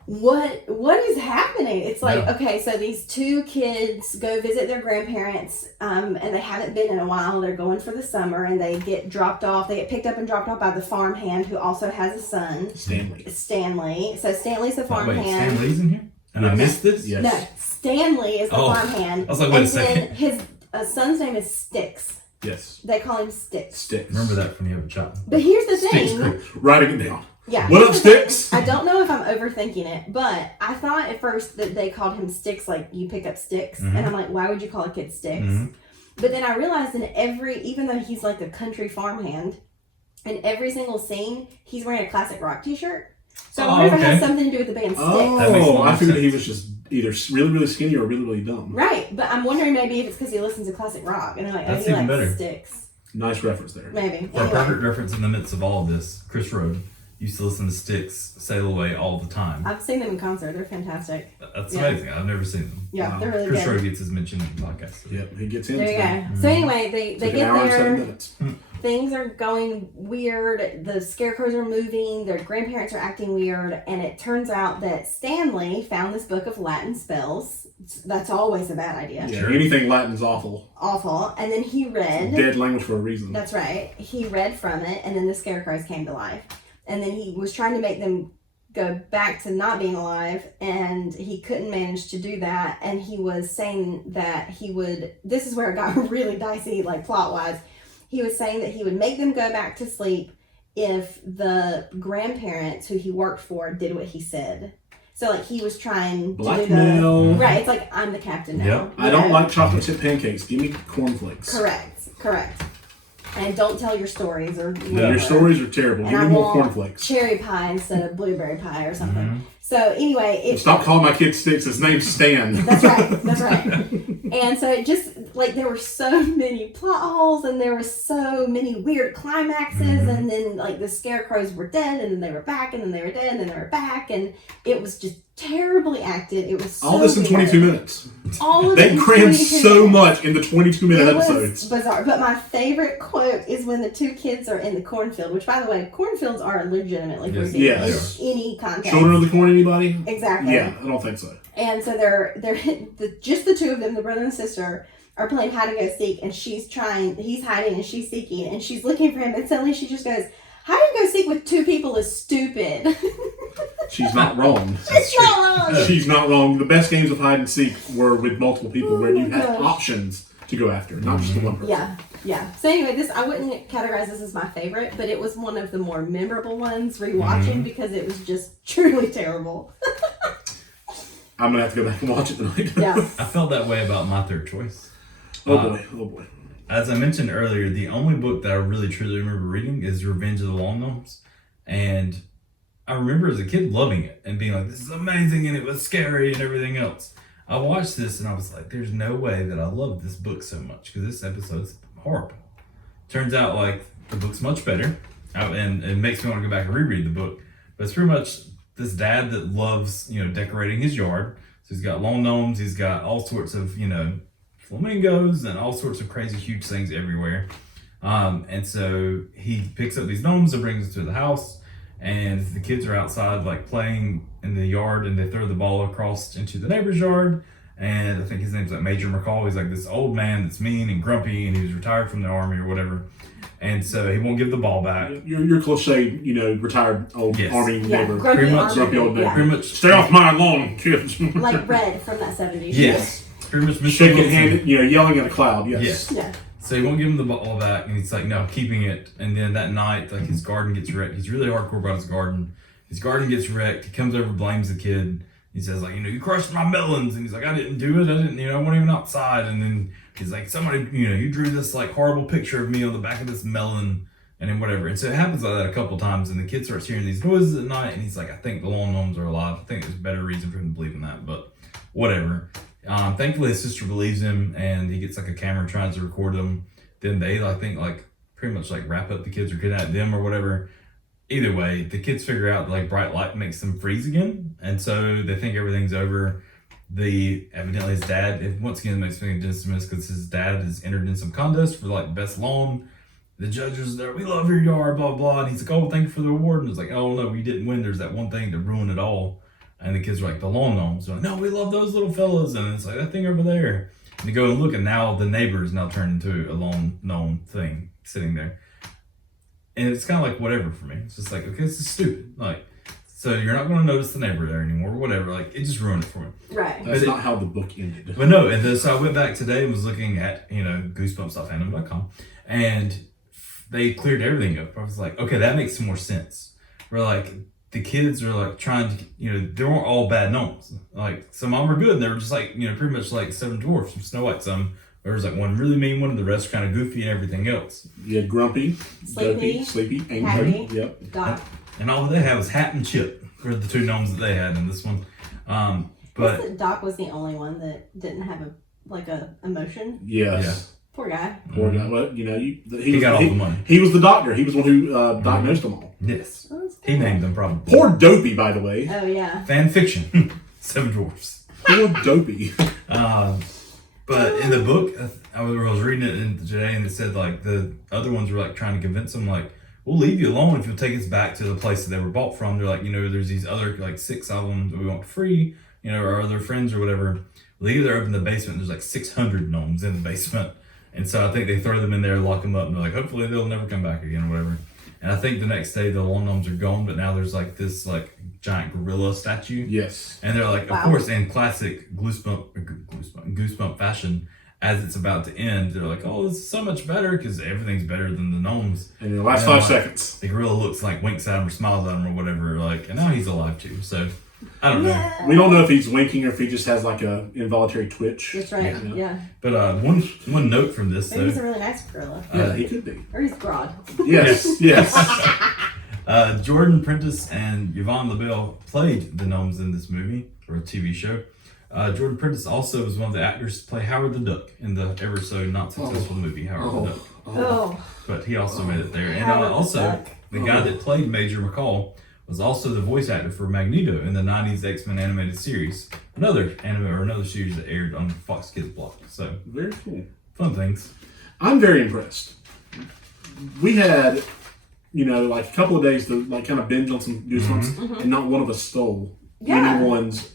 what is happening? It's like, Yeah. okay, so these two kids go visit their grandparents, and they haven't been in a while. They're going for the summer, and they get dropped off. They get picked up and dropped off by the farmhand who also has a son, Stanley. So Stanley's the Wait, farmhand. Stan Lee's in here? And I missed this? Yes. No, Stanley is the Oh, farmhand. I was like, wait a and second. then his son's name is Sticks. Yes. They call him Sticks. Sticks. Remember that when you have a child. But here's the Sticks. thing. Writing it down. Yeah. What up, Sticks? I don't know if I'm overthinking it, but I thought at first that they called him Sticks, like you pick up sticks. Mhm. And I'm like, why would you call a kid Sticks? Mhm. But then I realized even though he's like a country farmhand, in every single scene, he's wearing a classic rock t-shirt. So I wonder if it has something to do with the band Sticks. That makes a Oh, lot I of figured sense. he was just either really, really skinny or really, really dumb. Right, but I'm wondering maybe if it's because he listens to classic rock. And I'm like, That's he even likes better. Sticks. Nice reference there. Maybe. For a perfect reference in the midst of all of this, Chris Road used to listen to Styx sail away all the time. I've seen them in concert. They're fantastic. That's Yeah. amazing. I've never seen them. Yeah, Wow. they're really Chris good. Road gets his mention in the podcast. Yep, he gets in. There you today. go. So anyway, they Took an get hour and 7 there. minutes. Things are going weird. The scarecrows are moving. Their grandparents are acting weird. And it turns out that Stanley found this book of Latin spells. That's always a bad idea. Yeah, Sure. anything Latin's awful. Awful. And then he read. Dead language for a reason. That's right. He read from it, and then the scarecrows came to life. And then he was trying to make them go back to not being alive, and he couldn't manage to do that. And he was saying that he would, this is where it got really dicey, like plot-wise. He was saying that he would make them go back to sleep if the grandparents who he worked for did what he said. So like he was trying to Blackmail. do the right. It's like I'm the captain now. Yep. I don't like chocolate chip pancakes. Give me cornflakes. Correct. And don't tell your stories or whatever. Yeah, your stories are terrible. And Give I me more want cornflakes. cherry pie instead of blueberry pie or something. So anyway, Stop calling my kid Sticks. His name's Stan. That's right. And so it just, like, there were so many plot holes and there were so many weird climaxes, and then, like, the scarecrows were dead and then they were back and then they were dead and then they were back, and it was just terribly acted. It was so all this in weird. 22 minutes. All of They it in crammed 22 so minutes. much into 22-minute It was episodes. bizarre. But my favorite quote is when the two kids are in the cornfield, which, by the way, cornfields are legitimately Yes. creepy Yes. in any context. Children of the Corn, anybody? Exactly. Yeah, I don't think so. And so they're just the two of them, the brother and sister, are playing hide and go seek, and he's hiding and she's seeking, and she's looking for him, and suddenly she just goes, hide and go seek with two people is stupid. She's not wrong. It's not wrong. She's not wrong. The best games of hide and seek were with multiple people where you had gosh. options to go after, not just the one person. Yeah. So anyway, I wouldn't categorize this as my favorite, but it was one of the more memorable ones rewatching because it was just truly terrible. I'm going to have to go back and watch it tonight. Yeah. I felt that way about my third choice. Oh boy. As I mentioned earlier, the only book that I really truly remember reading is Revenge of the Lawn Gnomes. And I remember as a kid loving it and being like, this is amazing, and it was scary and everything else. I watched this and I was like, there's no way that I love this book so much because this episode's horrible. Turns out, like, the book's much better, and it makes me want to go back and reread the book. But it's pretty much this dad that loves, decorating his yard. So he's got lawn gnomes, he's got all sorts of, flamingos and all sorts of crazy huge things everywhere. And so he picks up these gnomes and brings them to the house, and the kids are outside like playing in the yard, and they throw the ball across into the neighbor's yard. And I think his name's like Major McCall. He's like this old man that's mean and grumpy, and he was retired from the army or whatever. And so he won't give the ball back. Your cliche, retired old army neighbor. Grumpy Pretty much grumpy old neighbor. Pretty much Stay off my lawn, kids. Like Red from that 70s show. Yes. Pretty much Mr. Shaking Wilson. handed, yelling at a cloud. Yes. Yes. Yeah. So he won't give him the ball back, and he's like, no, I'm keeping it. And then that night, like, his garden gets wrecked. He's really hardcore about his garden. His garden gets wrecked. He comes over, blames the kid. He says, like, you crushed my melons. And he's like, I didn't do it. I didn't, I wasn't even outside. And then he's like, somebody, you drew this, like, horrible picture of me on the back of this melon. And then whatever. And so it happens like that a couple times, and the kid starts hearing these noises at night, and he's like, I think the lawn gnomes are alive. I think there's a better reason for him to believe in that, but whatever. Thankfully, his sister believes him, and he gets like a camera and tries to record them. Then they, I think, like pretty much like wrap up the kids or kidnap them or whatever. Either way, the kids figure out like bright light makes them freeze again, and so they think everything's over. Evidently his dad, once again, makes me dismiss because his dad is entered in some contest for like best lawn. The judge was there, we love your yard, blah, blah. And he's like, oh, thank you for the award. And it's like, oh, no, we didn't win. There's that one thing to ruin it all. And the kids are like, the lawn gnomes. They're like, no, we love those little fellas. And it's like, that thing over there. And they go and look, and now the neighbor is now turned into a lawn gnome thing sitting there. And it's kind of like whatever for me. It's just like, okay, this is stupid. Like, so you're not going to notice the neighbor there anymore, whatever. Like, it just ruined it for me. Right. That's not how the book ended. But no, and so I went back today and was looking at, Goosebumps.fandom.com, and they cleared everything up. I was like, okay, that makes some more sense. Where like the kids are like trying to, they weren't all bad gnomes. Like some of them were good, and they were just like, pretty much like Seven Dwarfs from Snow White. There was like one really mean one, and the rest kind of goofy and everything else. You had Grumpy, Sleepy, Dopey, Sleepy, Angry. Happy. Yep. Doc. And all they had was Hat and Chip were the two gnomes that they had in this one. But Doc was the only one that didn't have a emotion. Yes. Yeah. Poor guy. Poor guy. Well, he got all the money. He was the doctor. He was the one who diagnosed them all. Yes. Oh, that's He good. named them probably. Poor Dopey, by the way. Oh yeah. Fan fiction. Seven Dwarfs. Poor Dopey. But in the book, I was reading it today, and it said like the other ones were like trying to convince them like, we'll leave you alone if you'll take us back to the place that they were bought from. They're like, there's these other like 6 of them that we want free, or other friends or whatever. They either open the basement, there's like 600 gnomes in the basement. And so I think they throw them in there, lock them up, and they're like, hopefully they'll never come back again or whatever. And I think the next day the lawn gnomes are gone, but now there's like this like giant gorilla statue. Yes. And they're like, Wow. of course, in classic Goosebump fashion, as it's about to end, they're like, "Oh, this is so much better because everything's better than the gnomes." And in the last 5 seconds, the gorilla looks like winks at him or smiles at him or whatever. Like, and now he's alive too. So I don't know. we don't know if he's winking or if he just has like a involuntary twitch. That's right. Yeah. But one note from this Maybe though. he's a really nice gorilla. Yeah, he could be. Or he's broad. Yes, yes. Jordan Prentice and Yvonne LaBelle played the gnomes in this movie or a TV show. Jordan Prentice also was one of the actors to play Howard the Duck in the ever so not successful movie Howard the Duck. Oh. But he also made it there. And Howard the also, Duck. the guy that played Major McCall was also the voice actor for Magneto in the 90s X-Men animated series. Another series that aired on Fox Kids Block. So, Very cool. Fun things. I'm very impressed. We had, like a couple of days to like kind of binge on some Goosebumps, and not one of us stole anyone's.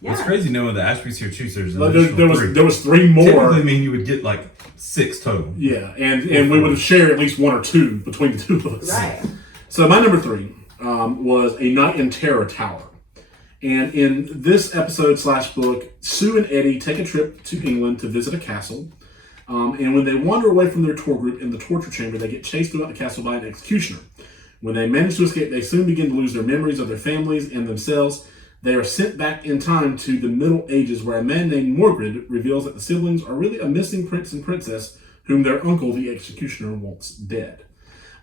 Yeah. It's crazy knowing that Ashby's here too, so there's an Like, additional three. there was 3 more. Typically mean you would get like 6 total. Yeah, and we would have shared at least 1 or 2 between the 2 of us. Right. So my number 3 was A Night in Terror Tower. And in this episode / book, Sue and Eddie take a trip to England to visit a castle. And when they wander away from their tour group in the torture chamber, they get chased throughout the castle by an executioner. When they manage to escape, they soon begin to lose their memories of their families and themselves. They are sent back in time to the Middle Ages, where a man named Morgred reveals that the siblings are really a missing prince and princess whom their uncle, the executioner, wants dead.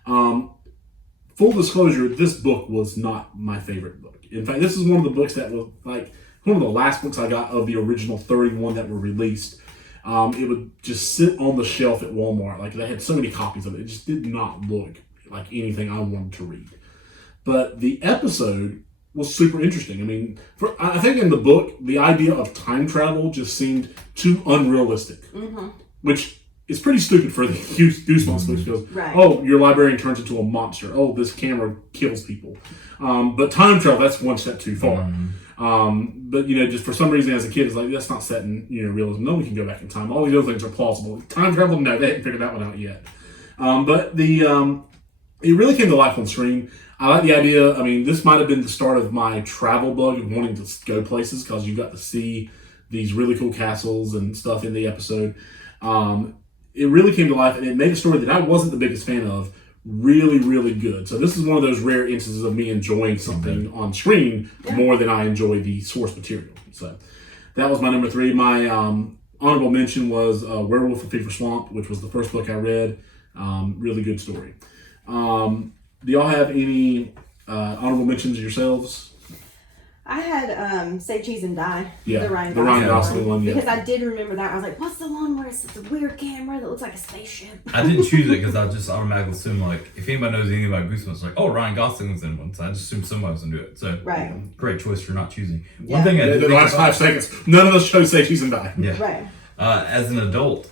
Full disclosure, this book was not my favorite book. In fact, this is one of the books that was like one of the last books I got of the original 31 that were released. It would just sit on the shelf at Walmart. Like, they had so many copies of it. It just did not look like anything I wanted to read. But the episode was super interesting. I mean, I think in the book, the idea of time travel just seemed too unrealistic. Which is pretty stupid for the Goosebumps books, because, oh, your librarian turns into a monster. Oh, this camera kills people. But time travel, that's one step too far. But, just for some reason as a kid, it's like, that's not set in, realism. No one can go back in time. All these other things are plausible. Time travel, no, they haven't figured that one out yet. But it really came to life on screen. I like the idea. I mean, this might have been the start of my travel bug of wanting to go places, because you got to see these really cool castles and stuff in the episode. It really came to life, and it made a story that I wasn't the biggest fan of really, really good. So this is one of those rare instances of me enjoying something on screen more than I enjoy the source material. So that was my number 3. My honorable mention was Werewolf of Fever Swamp, which was the first book I read. Really good story. Do y'all have any honorable mentions yourselves? I had Say Cheese and Die. Yeah, the Ryan Gosling one. Yeah. Because I did remember that. I was like, what's the one where it's a weird camera that looks like a spaceship? I didn't choose it because I just automatically assumed, like, if anybody knows anything about Goosebumps, like, oh, Ryan Gosling was in one. So I just assumed somebody was going to do it. So, great choice for not choosing. One thing I did the last 5 seconds, none of those shows Say Cheese and Die. Yeah. Right. As an adult,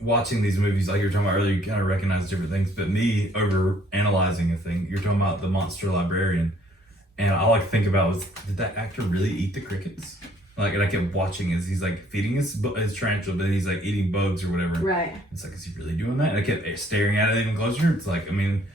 watching these movies, like you were talking about earlier, you kind of recognize different things. But me over analyzing a thing, you're talking about the monster librarian. And all I could think about was, did that actor really eat the crickets? Like, and I kept watching as he's like feeding his tarantula, but he's like eating bugs or whatever. Right. It's like, is he really doing that? And I kept staring at it even closer. It's like, I mean,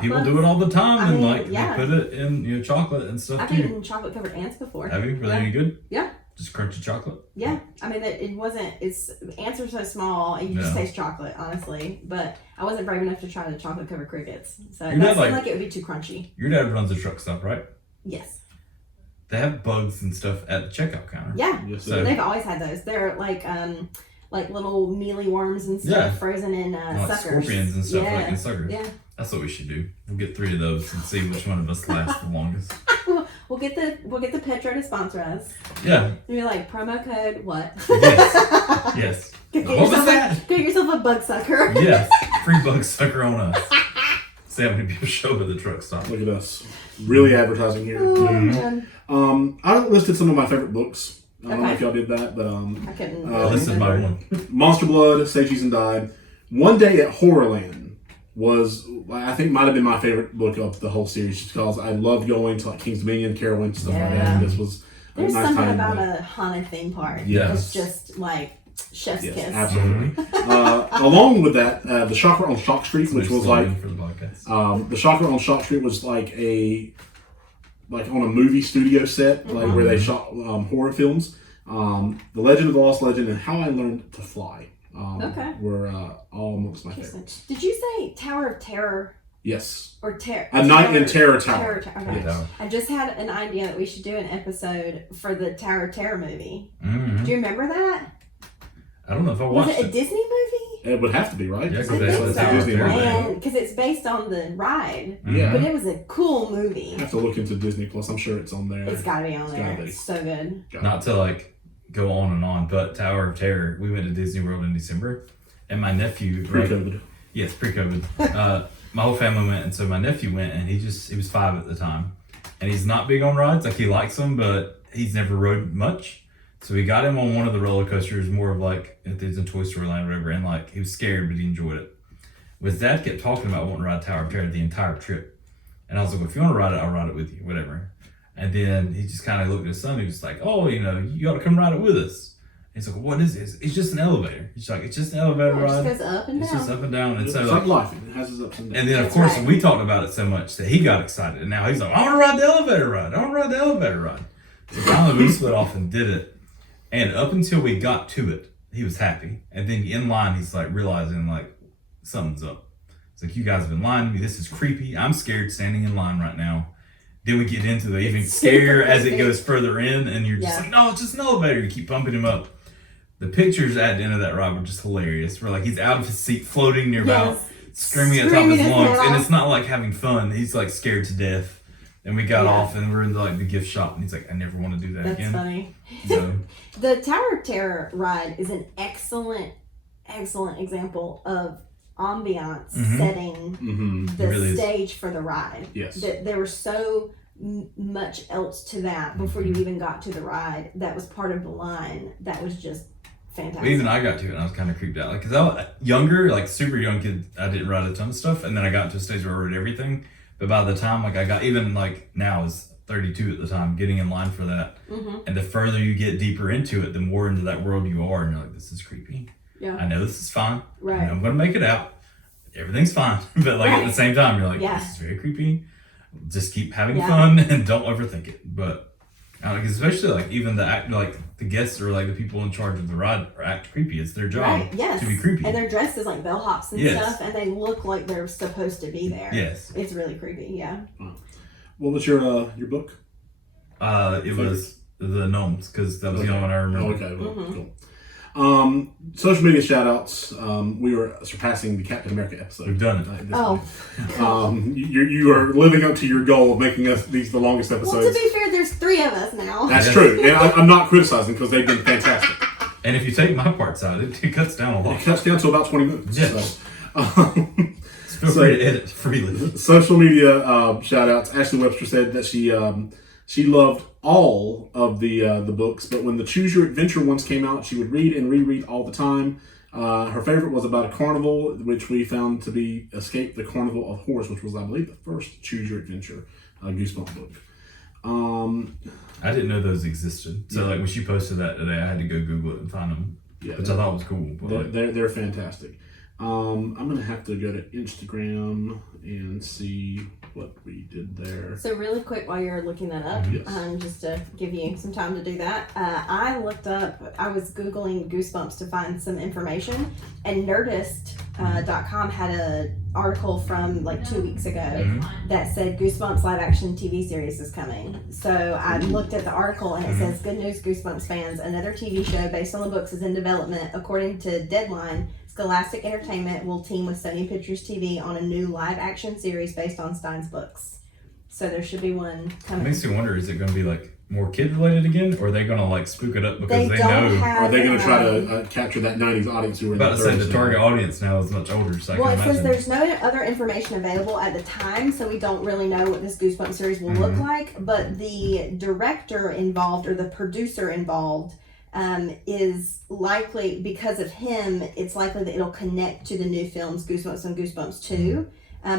people bugs? do it all the time, I and mean, like they put it in chocolate and stuff I've too. eaten chocolate covered ants before. Have you? Were they any good? Yeah. Just crunchy chocolate. Yeah, I mean, it wasn't. Ants are so small, and you just taste chocolate, honestly. But I wasn't brave enough to try the chocolate covered crickets, so that seemed like it would be too crunchy. Your dad runs a truck stop, right? Yes. They have bugs and stuff at the checkout counter. Yeah, so they've always had those. They're like little mealy worms and stuff frozen in suckers. Scorpions and stuff like in suckers. Yeah. That's what we should do. We'll get 3 of those and see which one of us lasts the longest. We'll get the Petro to sponsor us. Yeah. And you're like, promo code what? Yes. What was that? Get yourself a bug sucker. Yes. Free bug sucker on us. See how many people show up at the truck stop. Look at us. Really advertising here. I listed some of my favorite books. I don't know if y'all did that, but I couldn't. This is my one. Monster Blood, Say Cheese and Die. One Day at Horrorland was, I think, might have been my favorite book of the whole series, just because I loved going to like King's Dominion, Carowinds, stuff like that. And this was There's nice something time about a haunted theme park. Yes. It's just like chef's kiss. Absolutely. Along with that, the Shocker on Shock Street, which was like for the podcast. The Shocker on Shock Street was like on a movie studio set, where they shot horror films. The Legend of the Lost Legend and How I Learned to Fly Okay. were all amongst my favorites. Did you say Tower of Terror? Yes. Or Terror? A Night in Terror Tower. Okay. Yeah. I just had an idea that we should do an episode for the Tower of Terror movie. Mm-hmm. Do you remember that? I don't know if I Was watched it a Disney movie? It would have to be, right? Yeah, I because think that's so. a Disney movie. And because it's based on the ride. Yeah. But it was a cool movie. I have to look into Disney Plus. I'm sure it's on there. It's got to be on It's there. gotta be. It's so good. Not to like go on and on, but Tower of Terror, we went to Disney World in December, and my nephew, Pre-COVID. Yes, pre-COVID. My whole family went, and so my nephew went, and he was 5 at the time, and he's not big on rides. Like, he likes them, but he's never rode much. So we got him on one of the roller coasters, more of like if there's a Toy Story Land or whatever, and like he was scared, but he enjoyed it. His dad kept talking about wanting to ride Tower of Terror the entire trip, and I was like, well, if you want to ride it, I'll ride it with you, whatever. And then he just kind of looked at his son. He was like, oh, you got to come ride it with us. And he's like, what is this? It's just an elevator. He's like, it's just an elevator ride. It just goes up and It's down. just up and down. And It's so like like, life. It has its ups and downs. and then of That's course right. we talked about it so much that he got excited, and now he's like, I want to ride the elevator ride. I want to ride the elevator ride. So finally we split off and did it. And up until we got to it, he was happy. And then in line, he's like realizing like something's up. It's like, you guys have been lying to me. This is creepy. I'm scared standing in line right now. Then we get into the even scarier as it goes further in, and you're just like, no, it's just an elevator. You keep pumping him up. The pictures at the end of that ride were just hilarious. Where like he's out of his seat, floating near about, screaming at the top of his lungs, and it's not like having fun. He's like scared to death. And we got off, and we're in like the gift shop, and he's like, I never want to do that again. That's funny. So, The Tower of Terror ride is an excellent example of ambiance setting the It really is. stage for the ride. Yes. There was so much else to that before you even got to the ride that was part of the line that was just fantastic. even I got to it, and I was kind of creeped out. Like, because I was younger, like super young kid, I didn't ride a ton of stuff, and then I got to a stage where I rode everything. But by the time like I got, even like now I was 32 at the time, getting in line for that, and the further you get deeper into it, the more into that world you are, and you're like, this is creepy. Yeah. I know this is fine. Right. I know I'm gonna make it out. Everything's fine. But like at the same time, you're like, Yeah. this is very creepy. Just keep having Yeah. fun and don't overthink it. But especially like even the guests or like the people in charge of the ride act creepy. It's their job Right, yes. to be creepy. And they're dressed as like bellhops and Yes. stuff, and they look like they're supposed to be there. Yes. It's really creepy, yeah. What was your book? It was the gnomes, because that was the only one I remember. Okay, well, cool. Social media shout outs. We were surpassing the Captain America episode. We've done it. Oh. You are living up to your goal of making us these the longest Well, episodes. to be fair, there's 3 of us now. That's true. And I'm not criticizing because they've been fantastic. And if you take my parts out, it cuts down a lot. It cuts down to about 20 minutes. Yes. So, Feel free to edit freely. social media shout outs. Ashley Webster said that she loved all of the books, but when the Choose Your Adventure ones came out, she would read and reread all the time. Her favorite was about a carnival, which we found to be Escape the Carnival of Horrors, which was, I believe, the first Choose Your Adventure Goosebumps book. I didn't know those existed. So like when she posted that today, I had to go Google it and find them, which I thought was cool. But They're fantastic. I'm gonna have to go to Instagram and see what we did there. So really quick while you're looking that up, Yes. just to give you some time to do that, I was Googling Goosebumps to find some information, and Nerdist.com had an article from like 2 weeks ago that said Goosebumps live action TV series is coming. So I looked at the article, and it says, good news Goosebumps fans, another TV show based on the books is in development. According to Deadline, Scholastic Entertainment will team with Sony Pictures TV on a new live-action series based on Stein's books. So there should be one it coming. makes me wonder, is it going to be like more kid-related again, or are they going to like spook it up because they don't know? have, Are they going to try to capture that 90s audience who were in About to their say 30s the target audience now is much older, so I Well, can it says imagine. there's no other information available at the time, so we don't really know what this Goosebumps series will look like. But the director involved, or the producer involved, is likely, because of him, it's likely that it'll connect to the new films Goosebumps and Goosebumps 2.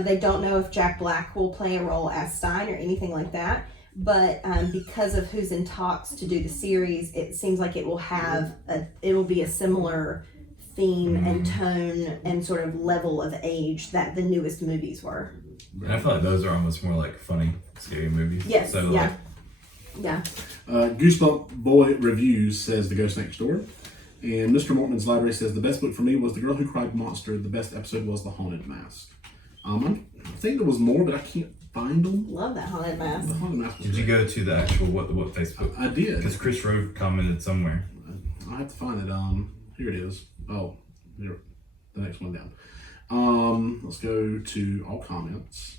They don't know if Jack Black will play a role as Stein or anything like that, but because of who's in talks to do the series, it seems like it will be a similar theme and tone and sort of level of age that the newest movies were. And I feel like those are almost more like funny, scary movies. Yes, So yeah. like, Yeah. Goosebump Boy Reviews says The Ghost Next Door. And Mr. Mortman's Library says the best book for me was The Girl Who Cried Monster. The best episode was The Haunted Mask. I think there was more, but I can't find them. Love that Haunted Mask. The Haunted Mask was Did you great. go to the actual what Facebook? I did. Because Chris Rowe commented somewhere. I have to find it. Here it is. Oh, here, the next one down. Let's go to all comments.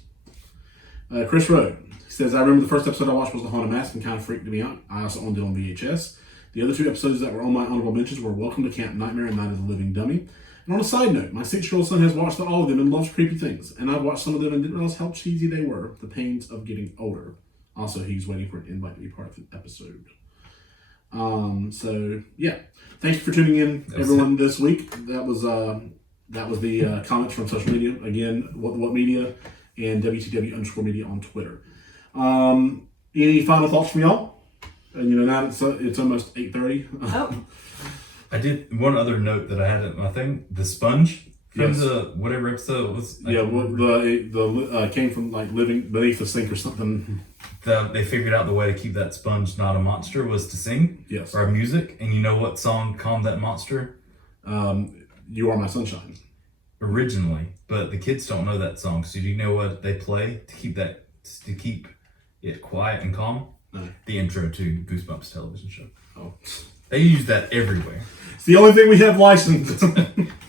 Chris Rowe says, I remember the first episode I watched was The Haunted Mask and kind of freaked me out. I also owned it on VHS. The other 2 episodes that were on my honorable mentions were Welcome to Camp Nightmare and Night of the Living Dummy. And on a side note, my 6-year-old son has watched all of them and loves creepy things. And I've watched some of them and didn't realize how cheesy they were. The pains of getting older. Also, he's waiting for an invite to be part of the episode. So yeah, thanks for tuning in, everyone, this week. That was the comments from social media. Again, what media and WTW_media on Twitter. Any final thoughts from y'all? And now it's almost 8:30. Oh, I did one other note that I had at my thing. The sponge from the whatever episode it was. Yeah, the came from like living beneath the sink or something. They figured out the way to keep that sponge not a monster was to sing. Yes. Or music. And you know what song calmed that monster? You Are My Sunshine. Originally, but the kids don't know that song. So do you know what they play to keep it quiet and calm? No. The intro to Goosebumps television show. Oh. They use that everywhere. It's the only thing we have licensed.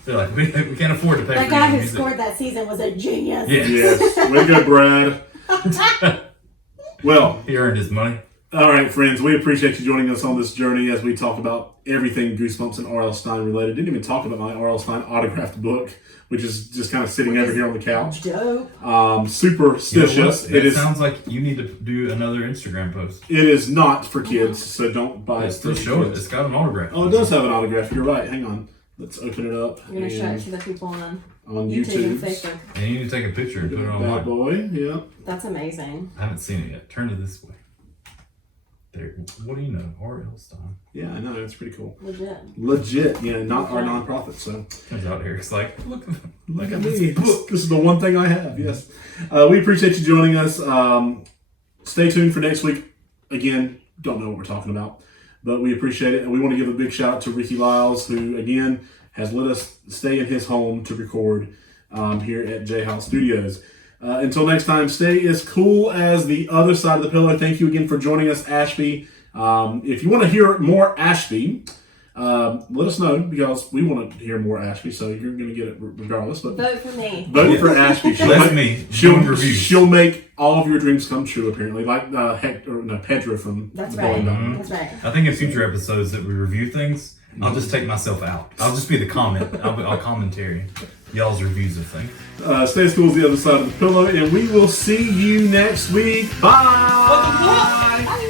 They're like, we can't afford to pay that for guy your who music. scored that season was a genius. Yeah. Yes. Way to go, Brad. Well, He earned his money. all right, friends. We appreciate you joining us on this journey as we talk about everything Goosebumps and R.L. Stein related. Didn't even talk about my R.L. Stein autographed book, which is just kind of sitting over here on the couch. Dope. Superstitious. It sounds like you need to do another Instagram post. It is not for kids, so don't buy it. Still for show it. kids. It's got an autograph. Oh, it does have an autograph. You're right. Hang on. Let's open it up. You're going to show it to the people on YouTube and Facebook. And you need to take a picture and put it Bad online. boy. Yeah. That's amazing. I haven't seen it yet. Turn it this way. There. What do you know? R.L. Stein. Yeah, I know. It's pretty cool. Legit. Yeah, not our nonprofit. So Comes out here. It's like, look at me. This is the one thing I have. Yes. We appreciate you joining us. Stay tuned for next week. Again, don't know what we're talking about, but we appreciate it. And we want to give a big shout out to Rickie Liles, who, again, has let us stay in his home to record here at J House Studios. Until next time, stay as cool as the other side of the pillow. Thank you again for joining us, Ashby. If you want to hear more Ashby, let us know, because we want to hear more Ashby, so you're going to get it regardless. But Vote for me. vote for Ashby. She'll make all of your dreams come true, apparently, like Pedro from That's the right. Bowling Ball. That's right. I think in future episodes that we review things, I'll just take myself out. I'll just be the comment. I'll commentary y'all's reviews of things. Stay as cool as the other side of the pillow, and we will see you next week. Bye. Bye.